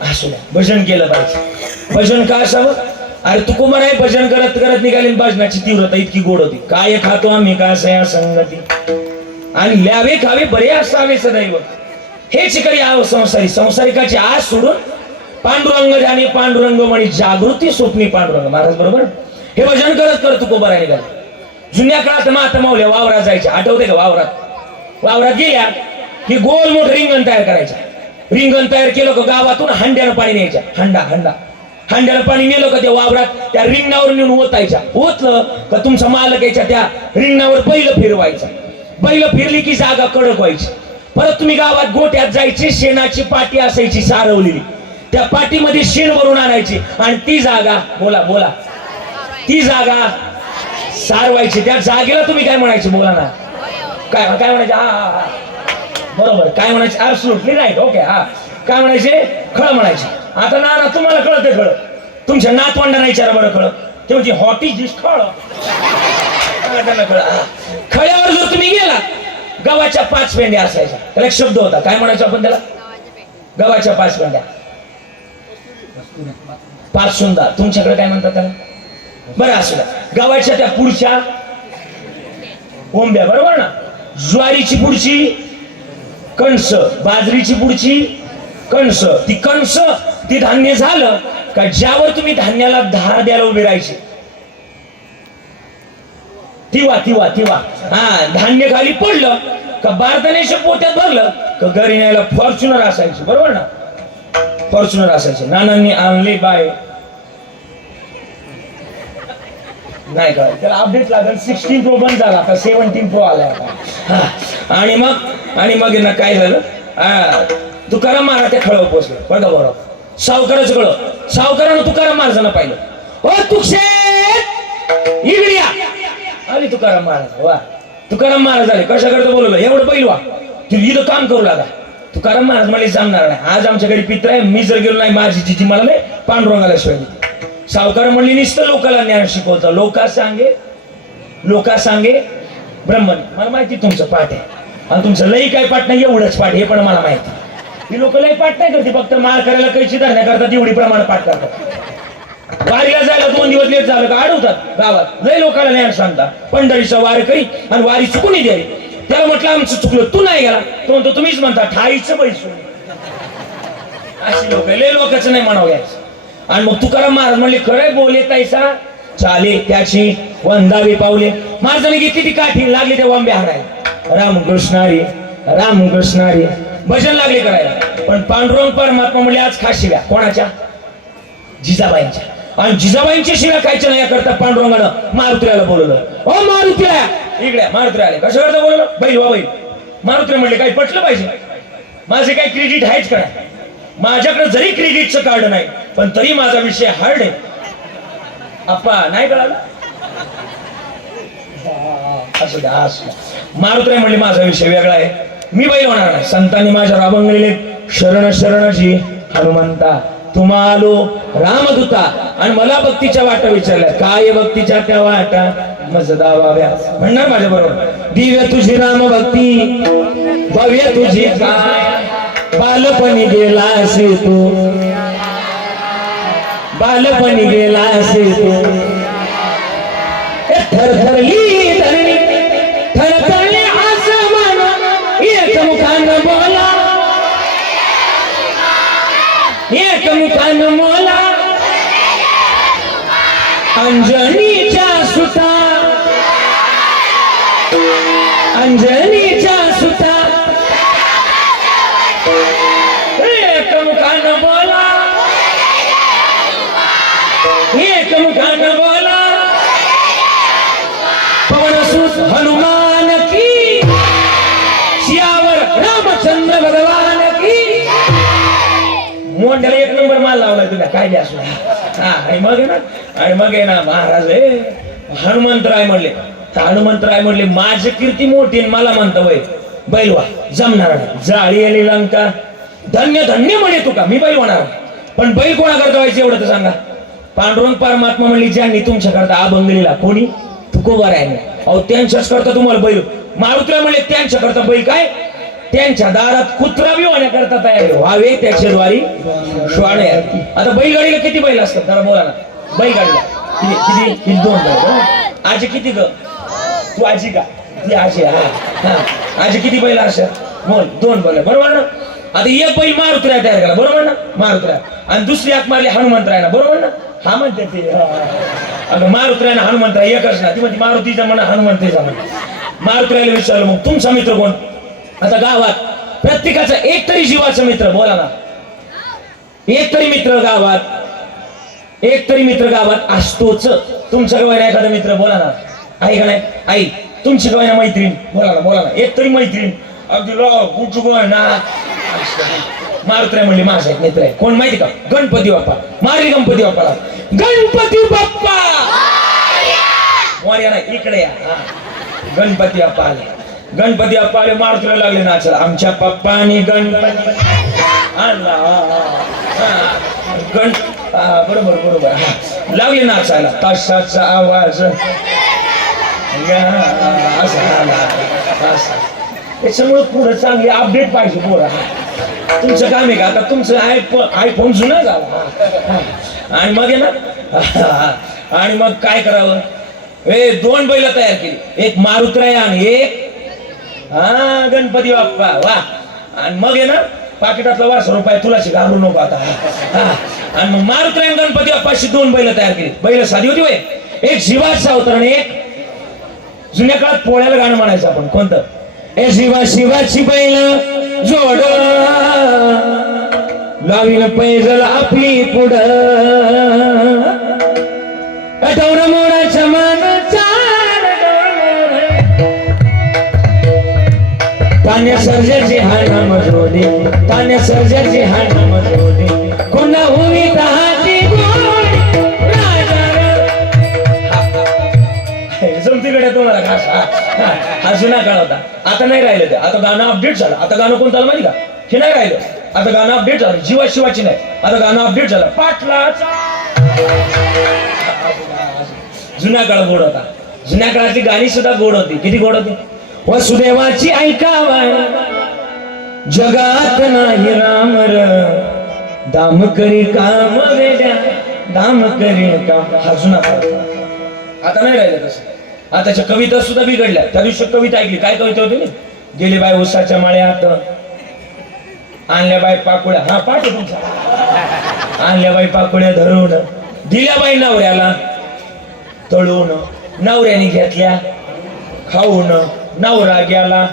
असू द्या, भजन केलं पाहिजे. भजन का असावं? अरे तू कुमार आहे भजन करत करत निघाली. भजनाची तीव्रता इतकी गोड होती. काय खातो आम्ही का या संगती आणि ल्यावे खावे बरे असावे सदैव. हे चिकरी आव संसारी. संसारिकाची आज सोडून पांडुरंग ध्यानी पांडुरंग म्हणी जागृती स्वप्नी पांडुरंग. महाराज बरोबर हे भजन करत करत तू कुमार आहे निघाली. जुन्या काळात माता मावल्या वावरात जायच्या. आठवते का? वावरात गेल्या की गोल मोठ रिंगण तयार करायचं. रिंगण तयार केलं का गावातून हांड्यानं पाणी न्यायच्या. हांड्यानं पाणी नेलं का त्या वावरात त्या रिंगणावर नेऊन ओतायच्या. ओतलं का तुमचा मालक यायच्या त्या रिंगणावर बैल फिरवायचा. बैल फिरली की जागा कडक व्हायची. परत तुम्ही गावात गोट्यात जायची. शेणाची पाटी असायची सारवलेली. त्या पाटीमध्ये शेण भरून आणायची आणि ती जागा बोला ती जागा सारवायची. त्या जागेला तुम्ही काय म्हणायचे? बोला ना. काय म्हणायचे? हा बरोबर. काय म्हणायचे? Absolutely right. ओके. हा काय म्हणायचे? खळ म्हणायचे. आता ना तुम्हाला कळते खळ. तुमच्या नातवंडांना विचारा बरं खळ. ते म्हणजे हॉट इज दिस खळ. खळ्यावर जर तुम्ही गेला गव्हाच्या 5 पेंड्या असायच्या. त्याला एक शब्द होता. काय म्हणायचो आपण त्याला? गव्हाच्या 5 पेंड्या. 5 सुंदा. तुमच्याकडे काय म्हणतात त्याला? बरं असू द्या. गव्हाच्या त्या पुढच्या ओंब्या. बरोबर ना. ज्वारीची पुढची कणस. बाजरीची पुढची कणस. ती कणस ती धान्य झालं का ज्यावर तुम्ही धान्याला धार द्यायला उभी राहायची. तिवा हा धान्य खाली पडलं का बारदाण्याच्या पोत्यात भरलं का घरी न्यायला फॉर्च्युनर असायची. बरोबर ना. फॉर्च्युनर असायचे. नानांनी आणले बाय नाही का त्याला अपडेट लागेल. 16 प्रो बंद झाला आता 17 प्रो आलाय आता. आणि मग ना काय झालं? तुकाराम महाराज त्या खळावर पोचलं. बघा बरोबर. सावकाराचं कळ. सावकारानं तुकाराम महाराजांना पाहिलं. ओ तुक्षे इकडे या. आली तुकाराम महाराज. वा तुकाराम महाराज आले. कशा करता बोलवलं? एवढं पहिलवा तू इथं काम करू लागा. तुकाराम महाराज मला जमणार नाही. आज आमच्या घरी पित्र आहे. मी जर गेलो नाही माझी जिजी मला नाही पांडुरंगाला शिवाय. सावकार म्हणली नुसतं लोकांना ज्ञान शिकवतं. लोका सांगे ब्रह्मन. मला माहिती तुमचं पाठ आहे आणि तुमचं लई काय पाठ नाही एवढंच पाठ हे पण मला माहिती. ही लोक लई पाठ नाही करते. फक्त मार करायला कैची धरण्याकरतात एवढी प्रमाण पाठ करतात. वारीला जायला 2 दिवस लेट झालं का अडवतात गावात. लई लोकांना ज्ञान सांगतात. पंढरीचा वारकरी आणि वारी चुकून द्यावी. त्याला म्हटलं आमचं चुकलं. तू नाही गेला. तो म्हणतो तुम्हीच म्हणता ठाईचं बैस. अशी लोक लई लोकांचं नाही म्हणावं घ्यायचं. आणि मग तुकाराम महाराज म्हणले खरे बोले तैसा चाले त्याची वंदावी पावले. महाराजांनी घेतली ती काठी. लागली त्या वांबे हाणायला. रामकृष्णारी भजन लागले करायला. पण पांडुरंग परमात्मा म्हणले आज खा शिव्या. कोणाच्या? जिजाबाईंच्या. आणि जिजाबाईंच्या शिव्या खायच्या नाही याकरता पांडुरंगानं मारुतीला बोलवलं. ओ मारुतीला इकडे. मारुती आले. कशा करता बोलवलं? बैल वा बैल. मारुती म्हणले काही पटलं पाहिजे. माझे काही क्रेडिट आहेच का? माझ्याकडे जरी क्रेडिटचं कार्ड नाही पण तरी माझा विषय हार्ड आहे. अप्पा नाही कळालं? असू द्या. मारुती म्हणले माझा विषय वेगळा आहे. मी बैल होणार नाही. संतांनी माझ्या अभंगलेले शरणजी हनुमंता तुम्हालो रामदूता. आणि मला भक्तीच्या वाटा विचारल्या. काय भक्तीच्या त्या वाटा मज दावाव्या. म्हणणार माझ्या बरोबर. दिव्य तुझी राम भक्ती भव्य तुझी काय. बालपणी गेलासी तू. बालपणी गेलासी तू. थरथरली धरणी थरथरली आसमान एक मुखानं बोला अनमोला अंजनीच्या सुता अंजनीच्या सुता एकमुखानं बोला एकमुखानं बोला पवनसुत हनुमान की सियावर रामचंद्र भगवान की मोंड्याला एक नंबर माल लावलाय तुला काय द्या हा आणि मग आहे ना महाराज हनुमंतराय म्हणले हनुमंतराय म्हणले माझी कीर्ती मोठी मला म्हणतं वय बैलवा जमणार जाळी आली लंका धन्य धन्य म्हणे तुका मी बैल होणार पण बैल कोणा करता व्हायचं एवढं तर सांगा पांडुरंग परमात्मा म्हणली ज्यांनी तुमच्या करता अभंग लिहिला कोणी तुकोबार आहे अहो त्यांच्याच करता तुम्हाला बैल मारुतीला म्हणले त्यांच्या करता बैल काय त्यांच्या दारात कुत्रा बी होण्याकरता तयार व्हावे त्याच्या द्वारी श्वाने आता बैलगाडीला किती बैल असतात त्याला बोला ना बैलगाडीला किती किती किती दोन बैल आजी किती ग तू आजी का ती आजी हा आजी किती बैल असतात बोल दोन बैल बरोबर ना आता एक बैल मारुतीला तयार केला बरोबर ना मारुतीला आणि दुसरी आत मारली हनुमंतरायला बरोबर ना हा म्हणते ते अगं मारुतीला हनुमंतराय एकच ना ती म्हणते मारुतीचा म्हणा हनुमंतीचा म्हणा मारुतीला विचारलं मग तुमचा मित्र कोण आता गावात प्रत्येकाचा एक तरी जीवाचा मित्र बोला ना एक तरी मित्र गावात असतोच तुमच्या गावाला एखादा मित्र बोला ना आई का नाही आई तुमची गावाला मैत्रीण बोला ना एक तरी मैत्रीण अगदी ना मारुतीला म्हणली माझा एक मित्र आहे कोण माहिती का गणपती बाप्पा मारली गणपती बाप्पाला गणपती बाप्पा मोरया नाही इकडे या गणपती बाप्पा आले गणपती बाप्पा मारुतीला लागले नाचायला आमच्या पप्पानी गणपती आणला बरोबर लागले नाचायला तासाचा आवाज त्याच्यामुळे पुढे चांगली अपडेट पाहिजे पोरा तुमचं काम आहे का आता तुमचं आयफोन जुना झाला आणि मग आहे ना आणि मग काय करावं हे दोन बैल तयार केली एक मारुतीराय आणि एक हा गणपती बाप्पा वा आणि मग आहे ना पाकिटातला ₹500 तुलाशी घाबरू नको आता आणि मग मारुतीराय गणपती बाप्पाशी दोन बैल तयार केली बैल साधी होती वय एक शिवाचा अवतार आणि एक जुन्या काळात पोळ्याला गाणं म्हणायचं आपण कोणतं ए शिवाची बैल जोड लावीन पैजल आपली पुढ डोर मोडाच्या मानाचा तान्या सर्जाची हाना मजोडी तान्या सर्जाची हाना मजोडी कोणा होई तहाती गोडी जमतीकडे तुम्हाला हा जुना काळ होता आता नाही राहिलं ते आता गाणं अपडेट झालं आता गाणं कोण चालू माहिती का हे नाही राहिलं आता गाणं अपडेट झालं शिवाची नाही आता गाणं अपडेट झालं पाटलाचा जुना काळ गोड होता जुन्या काळातली गाणी सुद्धा गोड होती किती गोड होती वसुदेवाची ऐकावा जगात नाही रामर दाम करी काम वेड्या दाम करी काम हा जुना काळ आता नाही राहिलं तसं आताच्या कविता सुद्धा बिघडल्या त्या दिवशी कविता ऐकली काय कविता होती गेली बाय उसाच्या माळ्यात आणल्या बाय पाकुळ्या हा पाठ तुमचा आणल्या बाई पाकुळ्या धरून दिल्या बाई नवऱ्याला तळून नवऱ्याने घेतल्या खाऊन नवरा गेला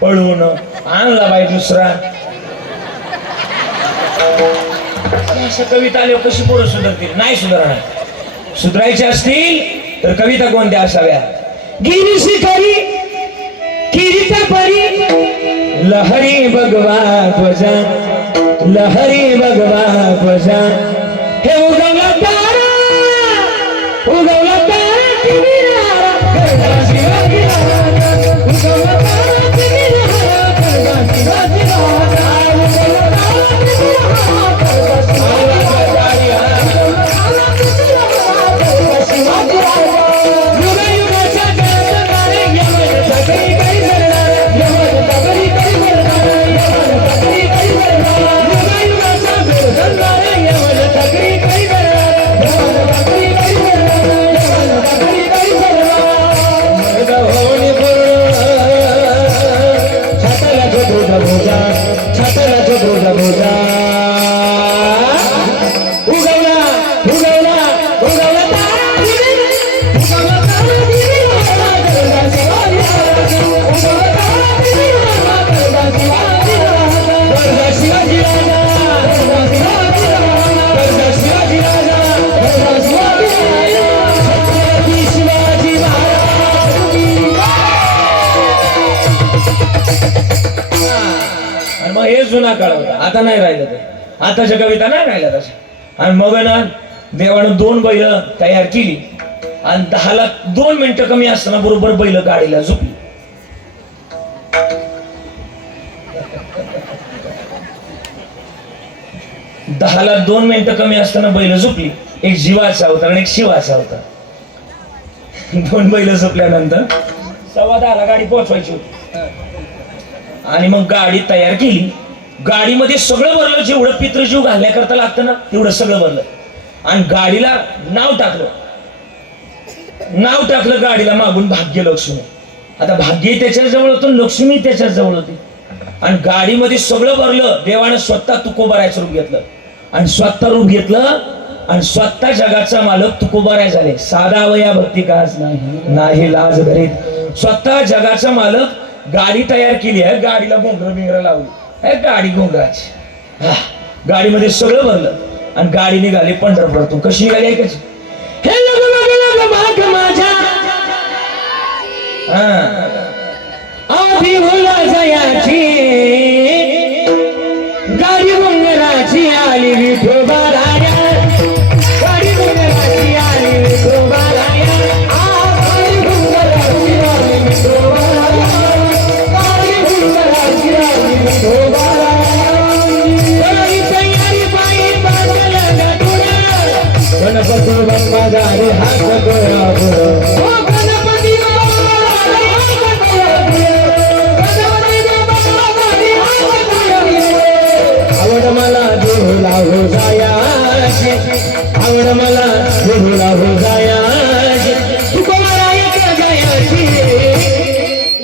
पळून आणला बाई दुसरा अशा कविता आल्यावर कशी पोरं सुधारतील नाही सुधारणार सुधारायचे असतील तर कविता कोणत्या असाव्या गिरी शिखरी किरीचा परी लहरी भगवा ध्वजा लहरी भगवा ध्वजा हे उगवला तारा उगवला तारा किनारा गरगा शिवाजी राजा उगवला तारा किनारा गरगा शिवाजी राजा उगवला तारा किनारा गरगा शिवाजी राजा शिवाजी राजा युगा युगाच्या जगणारे यमन सगळी काही करणार यमन सगळी काही करणार यमन सगळी काही करणार युगा युगाच्या जगणारे यमन जुना काळ होता, आता नाही राहिलं ते. आताच्या कविता नाही राहिल्या तशा. आणि मग ना देवानं 2 बैल तयार केली आणि 10ला 2 मिनिटं कमी असताना बरोबर बैल गाडीला झोपली. दहाला 2 मिनिटं कमी असताना बैल झोपली. एक जीवाचा होता आणि एक शिवाचा होता. 2 बैल झोपल्यानंतर 10:15 गाडी पोहोचवायची होती. आणि मग गाडी तयार केली. गाडीमध्ये सगळं भरलं, जेवढं पितृजीव घालण्याकरता लागतं ना तेवढं सगळं भरलं. आणि गाडीला नाव टाकलं गाडीला मागून भाग्यलक्ष्मी. आता भाग्य त्याच्या जवळ होतं, लक्ष्मी त्याच्या जवळ होती. आणि गाडीमध्ये सगळं भरलं. देवानं स्वतः तुकोबारायचं रूप घेतलं आणि स्वतः रूप घेतलं आणि स्वतः जगाचा मालक तुकोबाराय झाले. साधा वया भक्ती काच नाही लाज धरीत. स्वतः जगाचा मालक गाडी तयार केली आहे. गाडीला घोंगर लावली आहे, गाडी घोंगराची. गाडीमध्ये सगळं भरलं आणि गाडी निघाली पंढरपुरातून. कशी निघाली ऐकायची? हे माग माझ्या आधी होला जयाची गाडी घोंगराची आली विठोबाराया. गाडी घोंगराची आली विठोबाराया. गाडी घोंगराची आली विठोबाराया. गाडी घोंगराची आली विठोबाराया. गाडी तयारी पायी पाटला गाठुडा. गणपती बाप्पा गाडी हात गोळा गोळा. आवड मला देहुला हो जायाची. आवड मला देहुला हो जायाची. तुकोबाराया जायाची.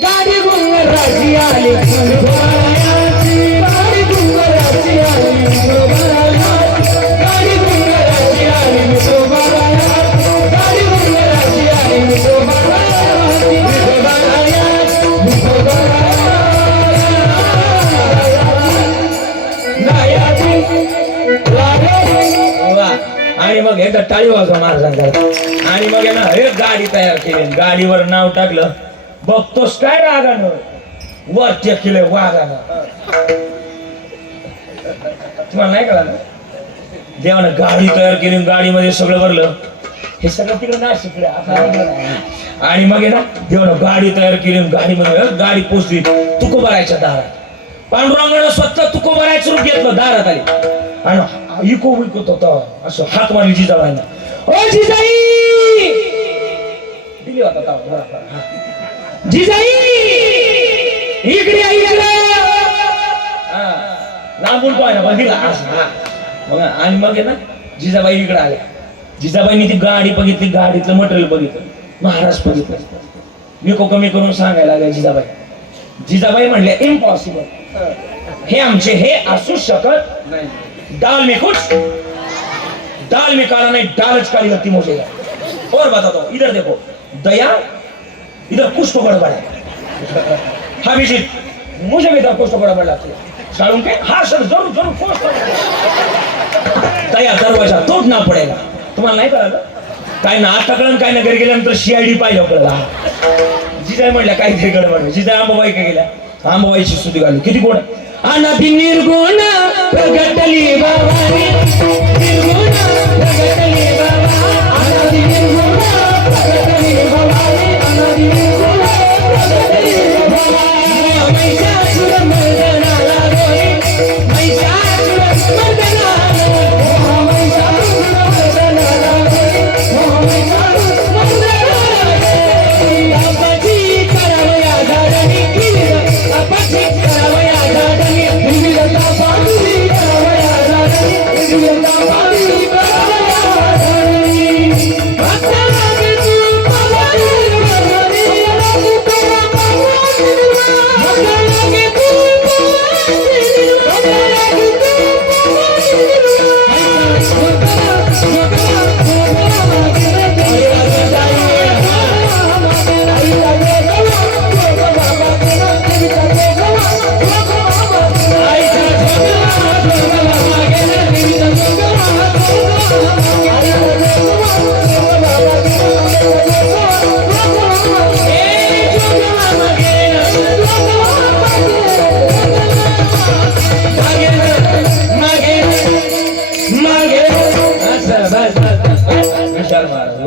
गाडी घोंगराची आली तुकोबारायाची. गाडी घोंगराची आली तुकोबाराया. गाडी घोंगराची आली तुकोबाराया. गाडी घोंगराची आली तुकोबाराया. तुकोबाराया तुकोबाराया. आणि मग एकदा टाळी वाजवा महाराजांकडे. आणि मग आहे ना हे गाडी तयार केली. गाडीवर नाव टाकलं. बघतोस काय रागानं वर केलंय वाघानं. तुम्हाला नाही कळालं? देवानं गाडी तयार केली, गाडीमध्ये सगळं भरलं. हे सगळं तिकडे नाशिककडे. आणि मग आहे ना देवानं गाडी तयार केली, गाडीमध्ये गाडी पोचली तुकोबारायच्या दारात. पांडुरंगानं स्वतः तुकोबारायचं रूप घेतलं. दारात आली आणि इको विकत होता. असं हात मारली जिजाबाईंना. ओ जिजाई दिली होता जिजाई इकडे इकडे. लांबून पाहिजे ना दिला. आणि मग आहे ना जिजाबाई इकडे आल्या. जिजाबाईंनी ती गाडी बघितली, गाडीतलं मटेरियल बघितलं, महाराज बघितलं. विको कमी करून सांगायला लागल्या जिजाबाई. जिजाबाई म्हणले इम्पॉसिबल, हे आमचे हे असू शकत नाही. दाल में कुछ दाल में काला नहीं, दाल काली लगती मुझे. और बताता हूं, इधर देखो दया, इधर कुछ तो गड़बड़ है. हाँ अभिजीत, मुझे भी इधर कुछ तो गड़बड़ लगती है. सालून के हाँ सर जरूर जरूर कुछ तो. दया दरवाजा तोडना पडेगा. तुम्हाला नाही कळलं काय ना? आता कळलं काय ना? घरी गेल्यानंतर CID पाहिलं कळलं. जिजाई म्हणल्या काहीतरी गडबड. जिजाई आंबाबाई काय गेल्या, आंबाबाईची स्तुती घालली. किती गोड. अनादि निर्गुण प्रगटली बाबाने. निर्गुण प्रगटली बाबा. अनादि निर्गुण प्रगटली बाबाने. अनादि निर्गुण प्रगटली बाबा. महिषासुर मर्दनाला गोरी. महिषासुर मर्दनाला गोरी. महिषासुर मर्दनाला गोरी. महिषासुर मर्दनाला गोरी. Apache करावया धाडणी Kirit. Apache करावया धाडणी Kirit. Apache करावया धाडणी Kirit. Apache करावया धाडणी. भक्ता लागे तू पवारी वगरी. भक्ता लागे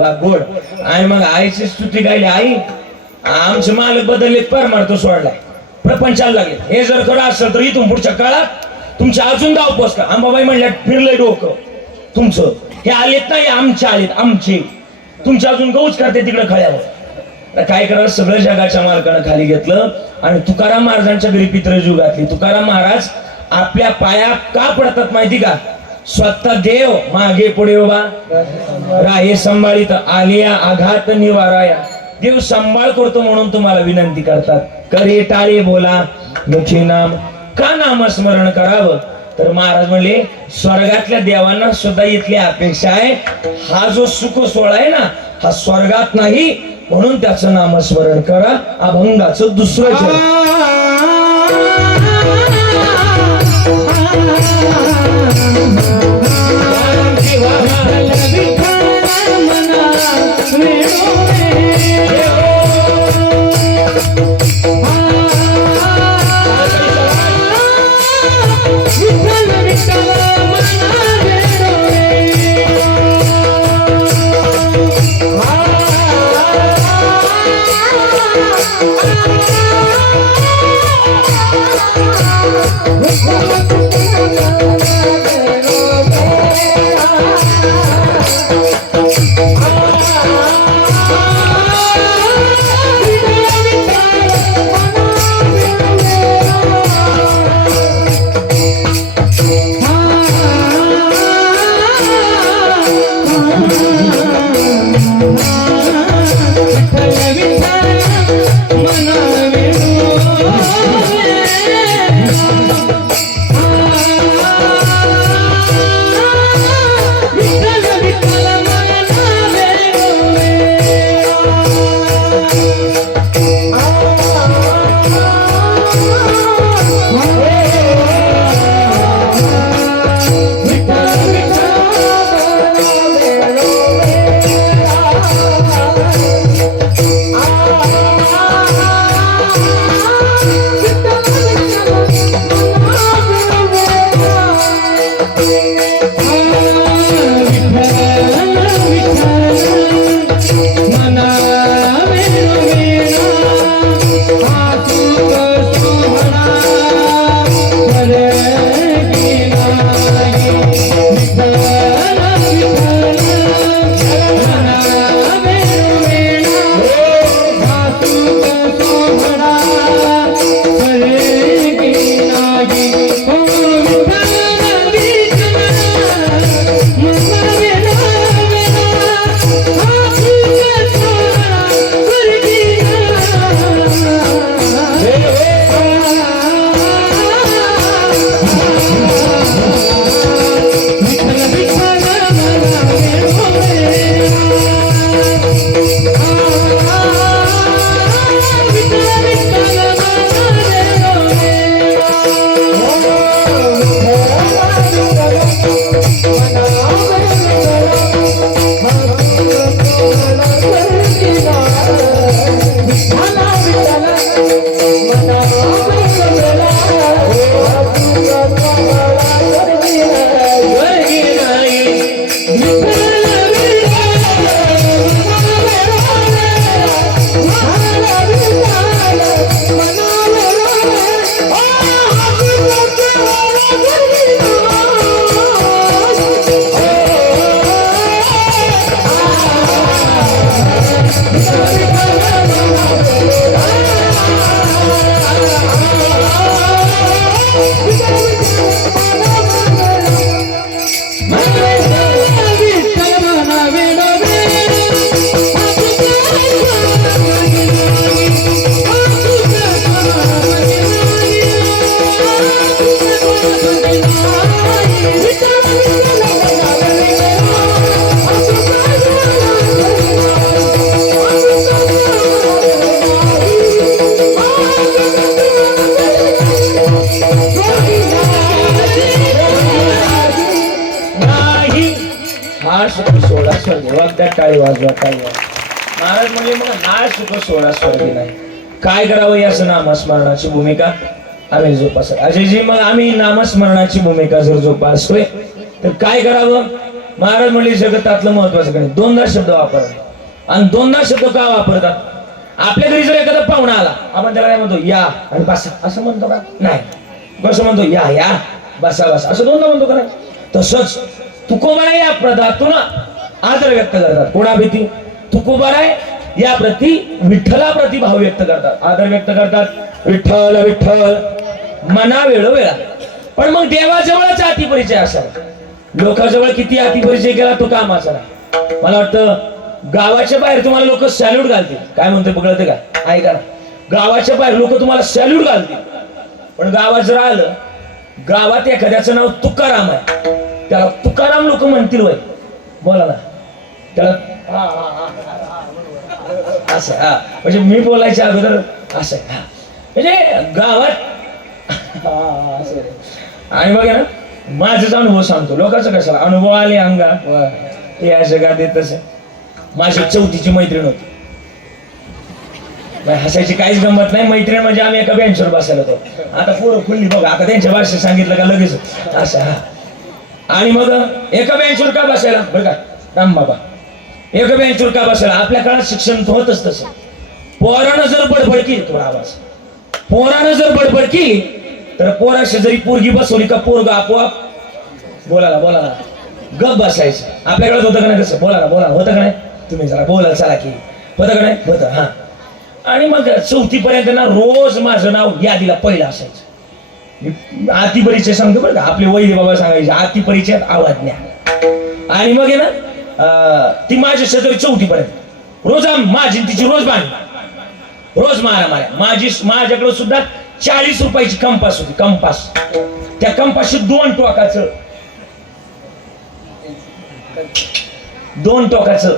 भाग गोड. आणि मग आईची स्तुती गायली. आई आमचे मालक बदललेत पार मारतो सोडलाय प्रपंचाला लागले. हे जर खरं असेल तर इथून पुढच्या काळात तुमच्या अजून गाव पोचका. अंबाबाई म्हणल्या फिरलंय डोकं तुमचं. हे आलेत नाही आमचे आलेत आमचे. तुमच्या अजून गौच करते तिकडे खळ्यावर. काय करा सगळं जगाच्या मालकानं खाली घेतलं आणि तुकाराम महाराजांच्या घरी पितृजीव घातली. तुकाराम महाराज आपल्या पाया का पडतात माहिती का? स्वतः देव मागे पुढे उभा राहे संभाळीत आलिया आघात निवाराया. देव सांभाळ करतो म्हणून तुम्हाला विनंती करतात. करे टाळे बोला मुखी नाम. का नामस्मरण करावं? तर महाराज म्हणले स्वर्गातल्या देवांना सुद्धा इथली अपेक्षा आहे. हा जो सुख सोहळा आहे ना हा स्वर्गात नाही म्हणून त्याचं नामस्मरण करा. अभंगाचं दुसरं चरण. टाळी वाजवा टाळी वाजवा. महाराज म्हणजे मग हा सुख सोहळा स्वर्गी नाही. काय करावं याचं नामस्मरणाची भूमिका आम्ही जोपासत. अजयजी मग आम्ही नामस्मरणाची भूमिका जर जोपासतोय तर काय करावं? महाराज म्हणले जगतातलं महत्वाचं गणित. दोनदा शब्द वापरतात आणि दोनदा शब्द का वापरतात? आपल्या घरी जर एखादा पाहुणा आला, आपण त्याला काय म्हणतो? या आणि बसा असं म्हणतो का? नाही. कसं म्हणतो? या या बसा बसा असं दोनदा म्हणतो का? नाही. तसंच तुकोबाराय या प्रदातून आदर व्यक्त करतात. कोणाप्रती? तुकोबाराय या प्रती विठ्ठलाप्रती भाव व्यक्त करतात, आदर व्यक्त करतात. विठ्ठल विठ्ठल मना वेळोवेळा. पण मग देवाजवळच अति परिचय असावा. लोकांजवळ किती अति परिचय केला तो कामाचा नाही. मला वाटतं गावाच्या बाहेर तुम्हाला लोक सॅल्यूट घालतील. काय म्हणते बघते का? ऐका ना, गावाच्या बाहेर लोक तुम्हाला सॅल्यूट घालतील. पण गावात जर आलं, गावात एखाद्याचं नाव तुकाराम आहे, त्याला तुकाराम लोक म्हणतील वय. बोला ना त्याला असं. हा म्हणजे मी बोलायच्या अगोदर असं. हा म्हणजे गावात असं. आणि बघा ना, माझाच अनुभव सांगतो. लोकांचं कशाला अनुभव आले अंगा ते या जगात येत. तसं माझी 4थीची मैत्रीण होती. हसायची काहीच गंमत नाही. मैत्रीण म्हणजे आम्ही एका बेंचवर बसायला होतो. आता पोरं खुल्ली बघा, आता त्यांच्या भाषेत सांगितलं का लगेच असं. हा आणि मग एका बेंचवर का बसायला? बरं का राम बाबा, एका बेंचवर का बसायला? आपल्या काळात शिक्षण होतच तसं. पोरानं जर बडबड केली, थोडा आवाज, पोरानं जर बडबड केली तर पोराशी जरी पोरगी बसवली का पोरग आपोआप बोला ना गप बसायचं. आपल्याकडे होतं का नाही तसं? बोला ना होतं का नाही? तुम्ही जरा बोला चला की होतं का नाही? होतं. हा आणि मग 4थी पर्यंत ना रोज माझं नाव यादीला पहिलं असायचं. अति परिचय सांगतो बरं का, आपले वैद्य बाबा सांगायचे अति परिचयात आवाज्ञा. आणि मग आहे ना ती माझ्या शेजारी 4थी पर्यंत रोज माझी तिची रोज बांधली, रोज माऱ्या. माझ्याकडे सुद्धा 40 रुपयाची कंपास होती. कंपास, त्या कंपासची 2 टोकाचं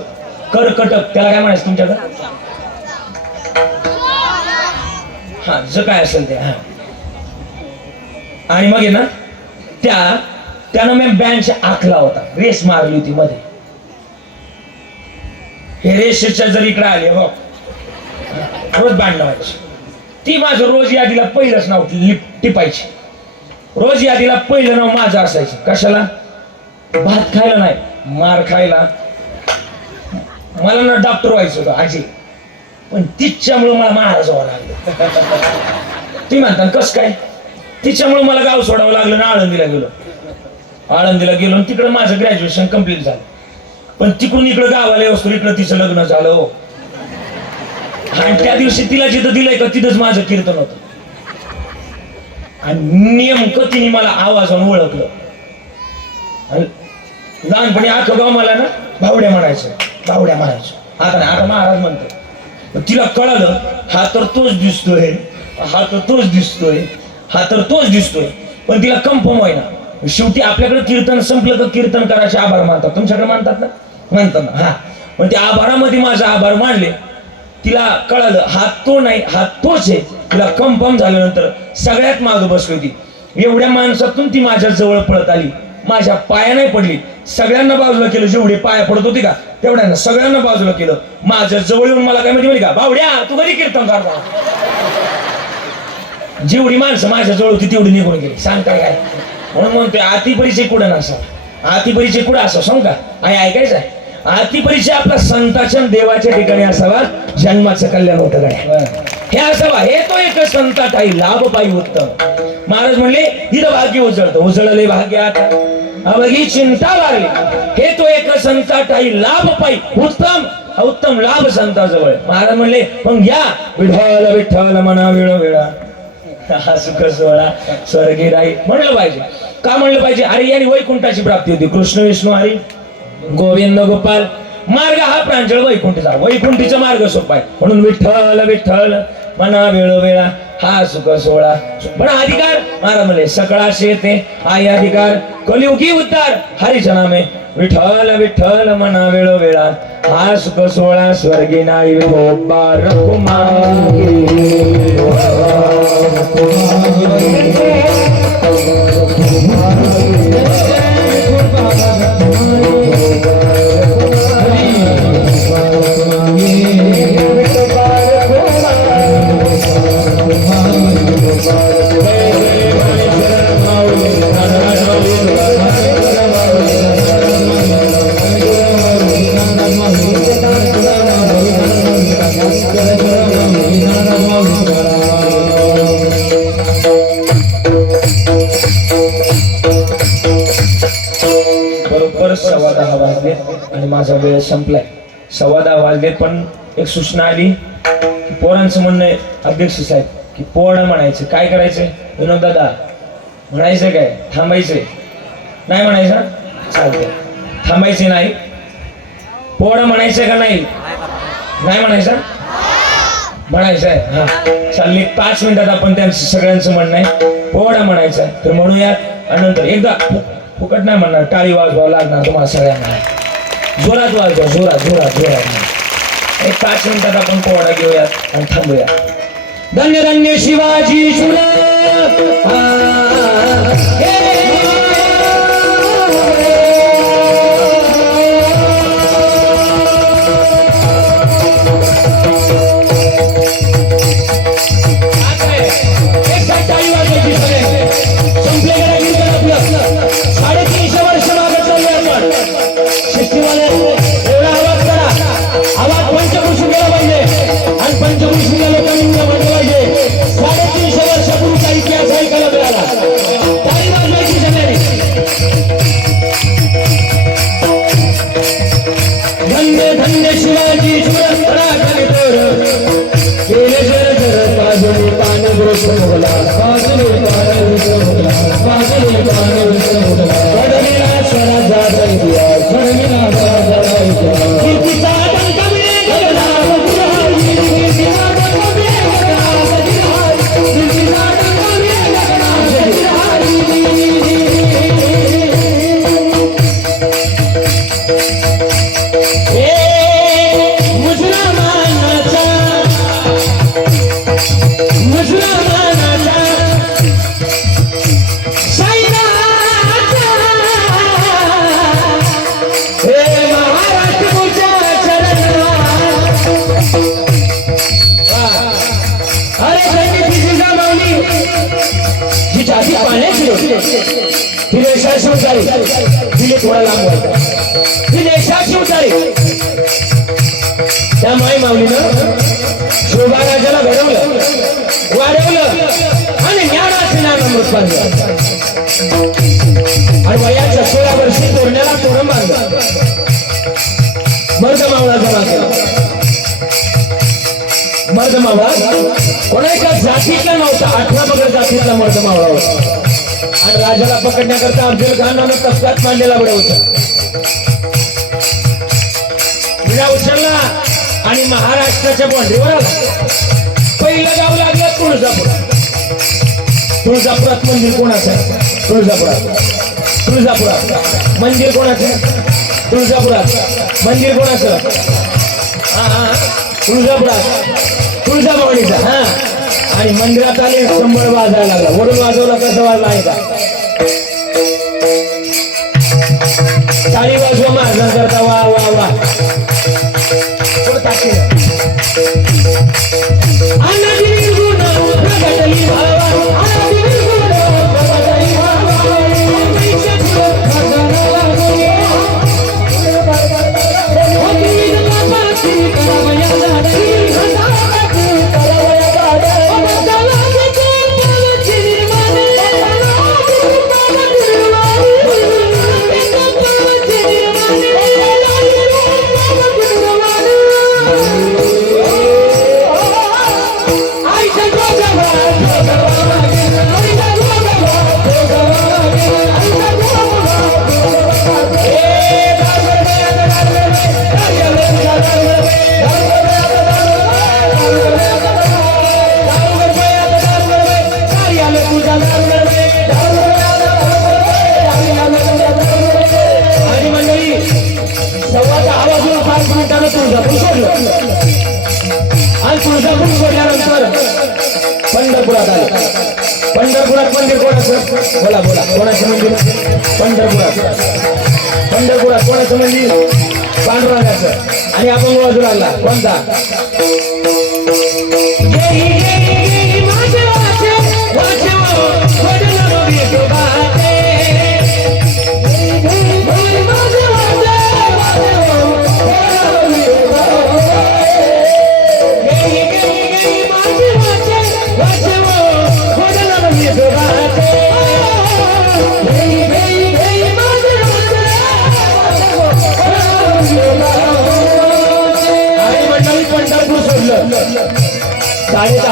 करकटक, त्याला काय म्हणायचं तुमच्याकडे? हा ज काय असेल ते. हा आणि मग आहे ना त्यानं मी बँच आखला होता, रेस मारली होती मध्ये. हे रेसच्या जर इकडे आले हो, रोज भांडणं व्हायची. ती माझं रोज यादीला पहिलंच नाव टिपायची. रोज यादीला पहिलं नाव माझं असायचं. कशाला? भात खायला नाही, मार खायला. मला ना डॉक्टर व्हायचं होतं आजी, पण तिच्यामुळे मला महाराज व्हावं लागलं. ती म्हणतात कस काय? तिच्यामुळे मला गाव सोडावं लागलं ना. आळंदीला गेलो तिकडे माझं ग्रॅज्युएशन कम्प्लीट झालं. पण तिकडून इकडं गावाला येऊन इकडं तिचं लग्न झालं हो. आणि त्या दिवशी तिला जिथं दिलंय का तिथंच माझं कीर्तन होतं. आणि नेमकं तिने मला आवाजानं ओळखलं. आणि लहानपणी आखं गाव मला ना भावड्या म्हणायचं. आता नाही, आता महाराज म्हणतो. तिला कळालं हा तर तोच दिसतोय, पण तिला कन्फर्म होईना. शेवटी आपल्याकडे कीर्तन संपलं तर कीर्तन करायचे आभार मानतात. तुमच्याकडे मानतात ना? म्हणतात ना. हा पण त्या आभारामध्ये माझा आभार मानले. तिला कळालं हा तो नाही, हा तोच आहे. तिला कन्फर्म झाल्यानंतर सगळ्यात मागं बसली होती. एवढ्या माणसातून ती माझ्या जवळ पळत आली. माझ्या पाया नाही पडली, सगळ्यांना बाजूला केलं. जेवढे पाया पडत होती का तेवढ्यांना सगळ्यांना बाजूला केलं. माझ्या जवळ येऊन मला काय माहिती का? बावड्या तू कधी कीर्तन करता? जेवढी माणसं माझ्या जवळ होती तेवढी निघून गेली. सांगता काय? म्हणून म्हणतोय अति परिचय कुठं नसा, अति परिचय कुठं असा सांग का? ऐकायचं आहे. अति परिचय आपला संताच्या देवाच्या ठिकाणी असावा, जन्माचं कल्याण होतं गड्या हे असावा. हे तो एक संता काही लाभ पायी उत्तम. महाराज म्हणले इथं भाग्य उजळले भाग्य आता अवघी चिंता लागली. हे तो एक संता काही लाभ पायी उत्तम लाभ संताजवळ. महाराज म्हणले मग या विठ्ठल विठ्ठल मना वेळोवेळा हा सुख सोहळा स्वर्गी राही म्हणलं पाहिजे. का म्हणलं पाहिजे? अरे यांनी वैकुंठाची प्राप्ती होती. कृष्ण विष्णू हरी गोविंद गोपाल मार्ग हा प्रांजळ वैकुंठीचा. वैकुंठीचा मार्ग सोपा आहे. म्हणून विठ्ठल विठ्ठल मना वेळोवेळा हा सुख सोहळा. पण अधिकार महाराज म्हणले सकळाशी येते आई अधिकार कलियुगी उद्धार हरीच्या नामे. विठ्ठल विठ्ठल मना वेळोवेळा हा सुख सोहळा स्वर्गी नाही विठोबा माझा वेळ संपलाय. 10:15 वाजलेत. पण एक सूचना आली की पोरांचं म्हणणं आहे अध्यक्ष साहेब की पोवाडा म्हणायचं. काय करायचंय विनोद दादा? म्हणायचं काय? थांबायचंय? नाही म्हणायचं? चालतंय, थांबायचे नाही. पोवाडा म्हणायचं का नाही? नाही म्हणायचं? म्हणायचं आहे. हा चालले 5 मिनिटात आपण त्यांचं सगळ्यांचं म्हणणं आहे पोवाडा म्हणायचा आहे तर म्हणूयात. आणि नंतर एकदा फुकट नाही म्हणणार, टाळी वाजवावं लागणार तुम्हाला सगळ्यांना. जोरात वाजवा, जोरात जोरात जोरात. एक 5 मिनिटात आपण पोवाडा घेऊयात आणि थांबूया. धन्य धन्य शिवाजी शुरा त्या माई माऊलीनं शोभाराजाला घडवलं, वाढवलं आणि ज्ञानाचे नामामृत बांधलं. आणि वयाच्या 16 वर्षी तोरण्याला तोरण बांधलं. मर्द मावळा जमा केला. मर्द मावळा कोणा एका जातीतला नव्हता, 18 पगड जातीतला मर्द मावळा होता. आणि राजाला पकडण्याकरता अफजल खान नामक तफ्त्यात मांडलेला बडे होता. विडा उचलला आणि महाराष्ट्राच्या बाँड्रीवर आला. पहिलं गाव लागलं तुळजापूर. तुळजापुरात मंदिर कोणाचं आहे? तुळजापुरात मंदिर कोणाचं? तुळजापुरात मंदिर कोणाचं? तुळजापुरात तुळजाभवानीचं. हा आणि मंदिरात आले, संबळ वाजायला लागला. वडून वाजवला कसं वाजला आहे का? टाळी वाजवा महाराज करता. वा वा वा. पंढरपुरात आले. पंढरपुरात मंदिर कोणाचं? बोला बोला, कोणाचं मंदिर? पंढरपुरात कोणाचं मंदिर? पांडुरंगाचं. आणि आपण बाजूला आला कोणता? Hey, hey, hey, 10:30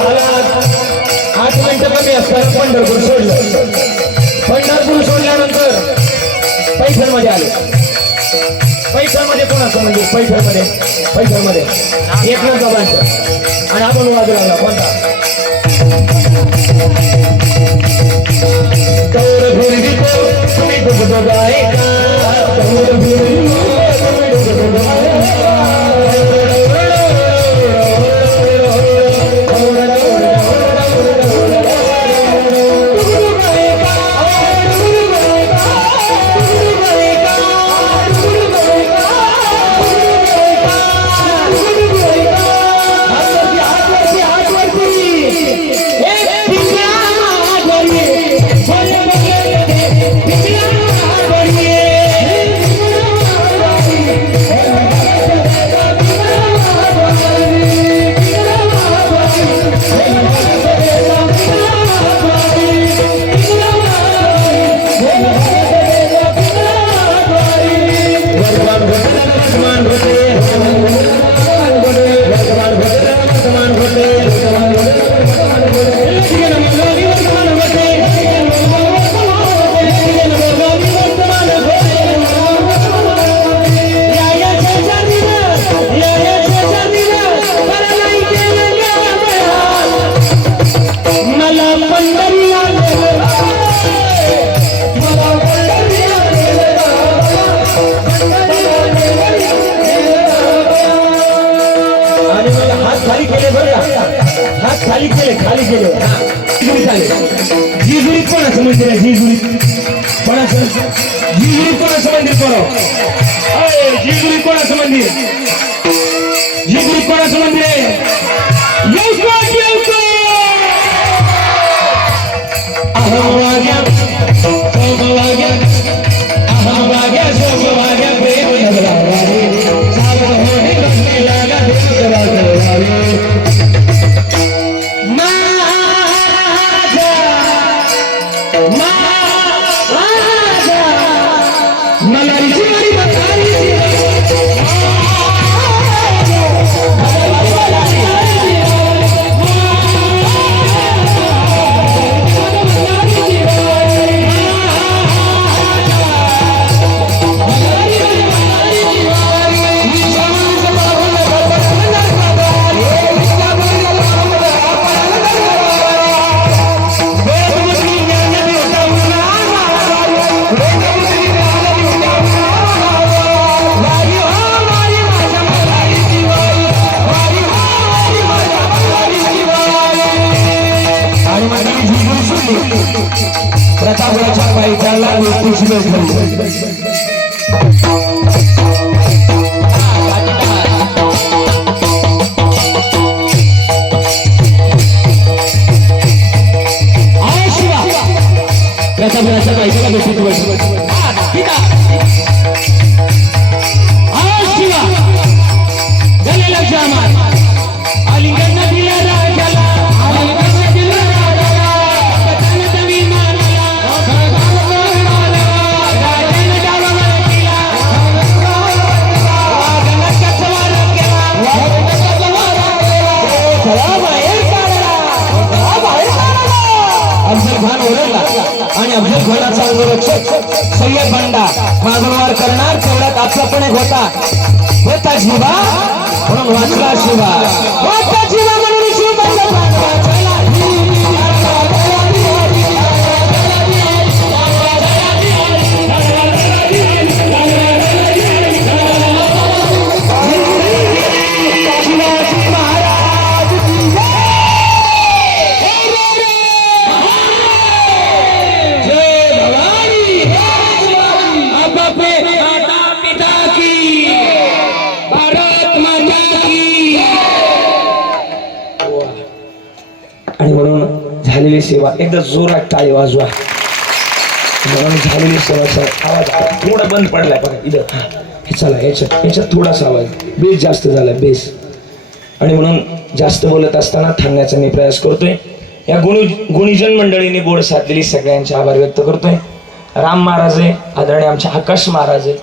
8 मिनिटं कमी असताना पंढरपूर सोडलं. पंढरपूर सोडल्यानंतर पैठणमध्ये आले. पैठणमध्ये कोणाचं म्हणजे पैठणमध्ये एकनाथ बाबांचं. आणि आपण वाजू लागला कोणता तोर भुरगी तो तुम्ही डुबतो गायका तोर भुरगी तुम्ही डुबतो गायका खाली केले जिजुरीत कोणाचं मंदिर आहे? जिजुरीत कोणाचं मंदिर करो. जिजुरीत कोणाचं मंदिर आहे? प्रतापरावच्या पायथ्याला आणि अफजल खानाचा अंगरक्षक सय्यद बंडा मागणवार करणार तेवढ्यात आपला पण एक होता शिवा म्हणून वाचला शिवा म्हणून शिव झालेली सेवा एकदा जोरात टाळी वाजवा. म्हणून झालेली सेवाचा आवाज थोडा बंद पडलाय बघा इथं. हे चला याच्यात थोडासा आवाज बेस जास्त झाला बेस. आणि म्हणून जास्त बोलत असताना थांबण्याचा मी प्रयास करतोय. या गुणीजन मंडळीने बोर्ड साधलेली सगळ्यांचे आभार व्यक्त करतोय. राम महाराज आहे, आदरणीय आमचे आकाश महाराज आहे,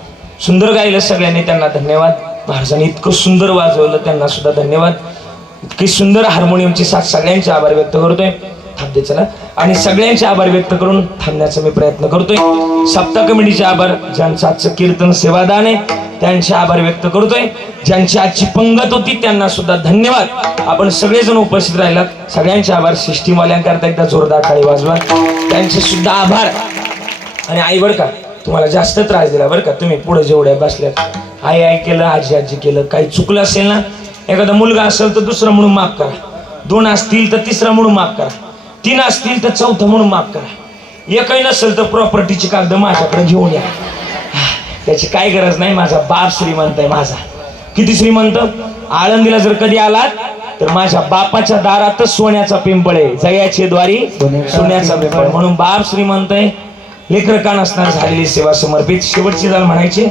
सुंदर गायलं सगळ्यांनी, त्यांना धन्यवाद. महाराजांनी इतकं सुंदर वाजवलं त्यांना सुद्धा धन्यवाद. इतकी सुंदर हार्मोनियमची साथ, सगळ्यांचे आभार व्यक्त करतोय. थांबते चला. आणि सगळ्यांचे आभार व्यक्त करून थांबण्याचा मी प्रयत्न करतोय. सप्ताह कमिटीचे आभार, ज्यांचं आजचं कीर्तन सेवादान आहे त्यांचे आभार व्यक्त करतोय. ज्यांची आजची पंगत होती त्यांना सुद्धा धन्यवाद. आपण सगळेजण उपस्थित राहिलात, सगळ्यांचे आभार. सिस्टीमवाल्यांकरता एकदा जोरदार टाळी वाजवा, त्यांचे सुद्धा आभार. आणि आई बरं का, तुम्हाला जास्त त्रास दिला बरं का, तुम्ही पुढे जेवढ्या बसल्यात आई आई केलं, आजी आजी केलं, काही चुकलं असेल ना, एखादा मुलगा असेल तर दुसरा म्हणून माफ करा, 2 असतील तर तिसरा म्हणून माफ करा, 3 असतील तर चौथा म्हणून माफ करा, एकही नसेल तर प्रॉपर्टीची कागद माझ्याकडे घेऊन या. त्याची काय गरज नाही, माझा बाप श्रीमंत आहे. माझा किती श्रीमंत. आळंदीला जर कधी आलात तर माझ्या बापाच्या दारातच सोन्याचा पिंपळ आहे, जयाची द्वारी सोन्याचा पिंपळ. म्हणून बाप श्रीमंत आहे. लेकर का नसणार झालेली सेवा समर्पित. शेवटची जाल म्हणायची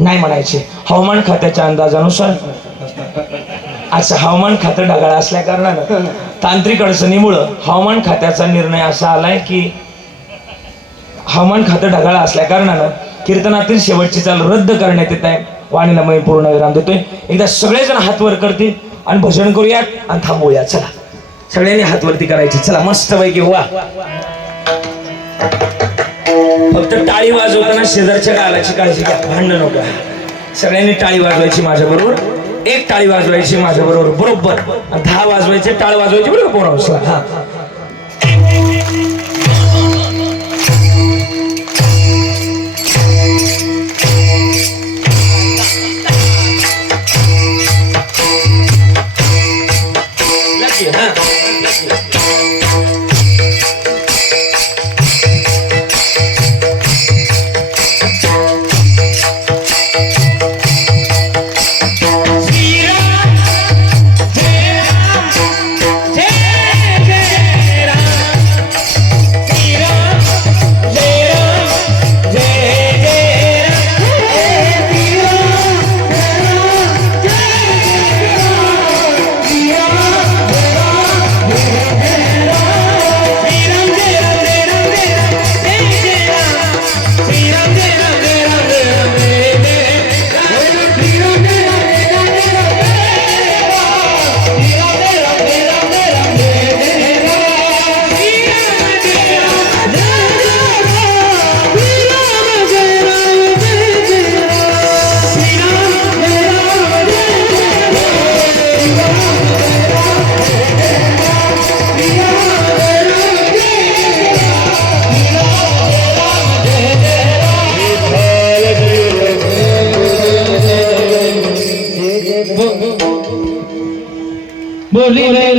नाही म्हणायचे. हवामान खात्याच्या अंदाजानुसार असं हवामान खातं ढगाळ असल्या कारणानं तांत्रिक अडचणीमुळं हवामान खात्याचा निर्णय असा आलाय की हवामान खातं ढगाळ असल्या कारणानं कीर्तनातील शेवटची चाल रद्द करण्यात येत आहे. वाणीला मी पूर्ण विराम देतोय. एकदा सगळेजण हात वर करतील आणि भजन करूयात आणि थांबूया. चला सगळ्यांनी हात वरती करायचे. चला मस्त पैकी वा. फक्त टाळी वाजवताना शेजारच्या गालाची काळजी घ्या, भांडण नको. सगळ्यांनी टाळी वाजवायची माझ्या बरोबर. 1 टाळी वाजवायची माझ्या बरोबर बरोबर, 10 वाजवायचे, टाळ वाजवायची बरोबर पोरांसला. हा बोली रे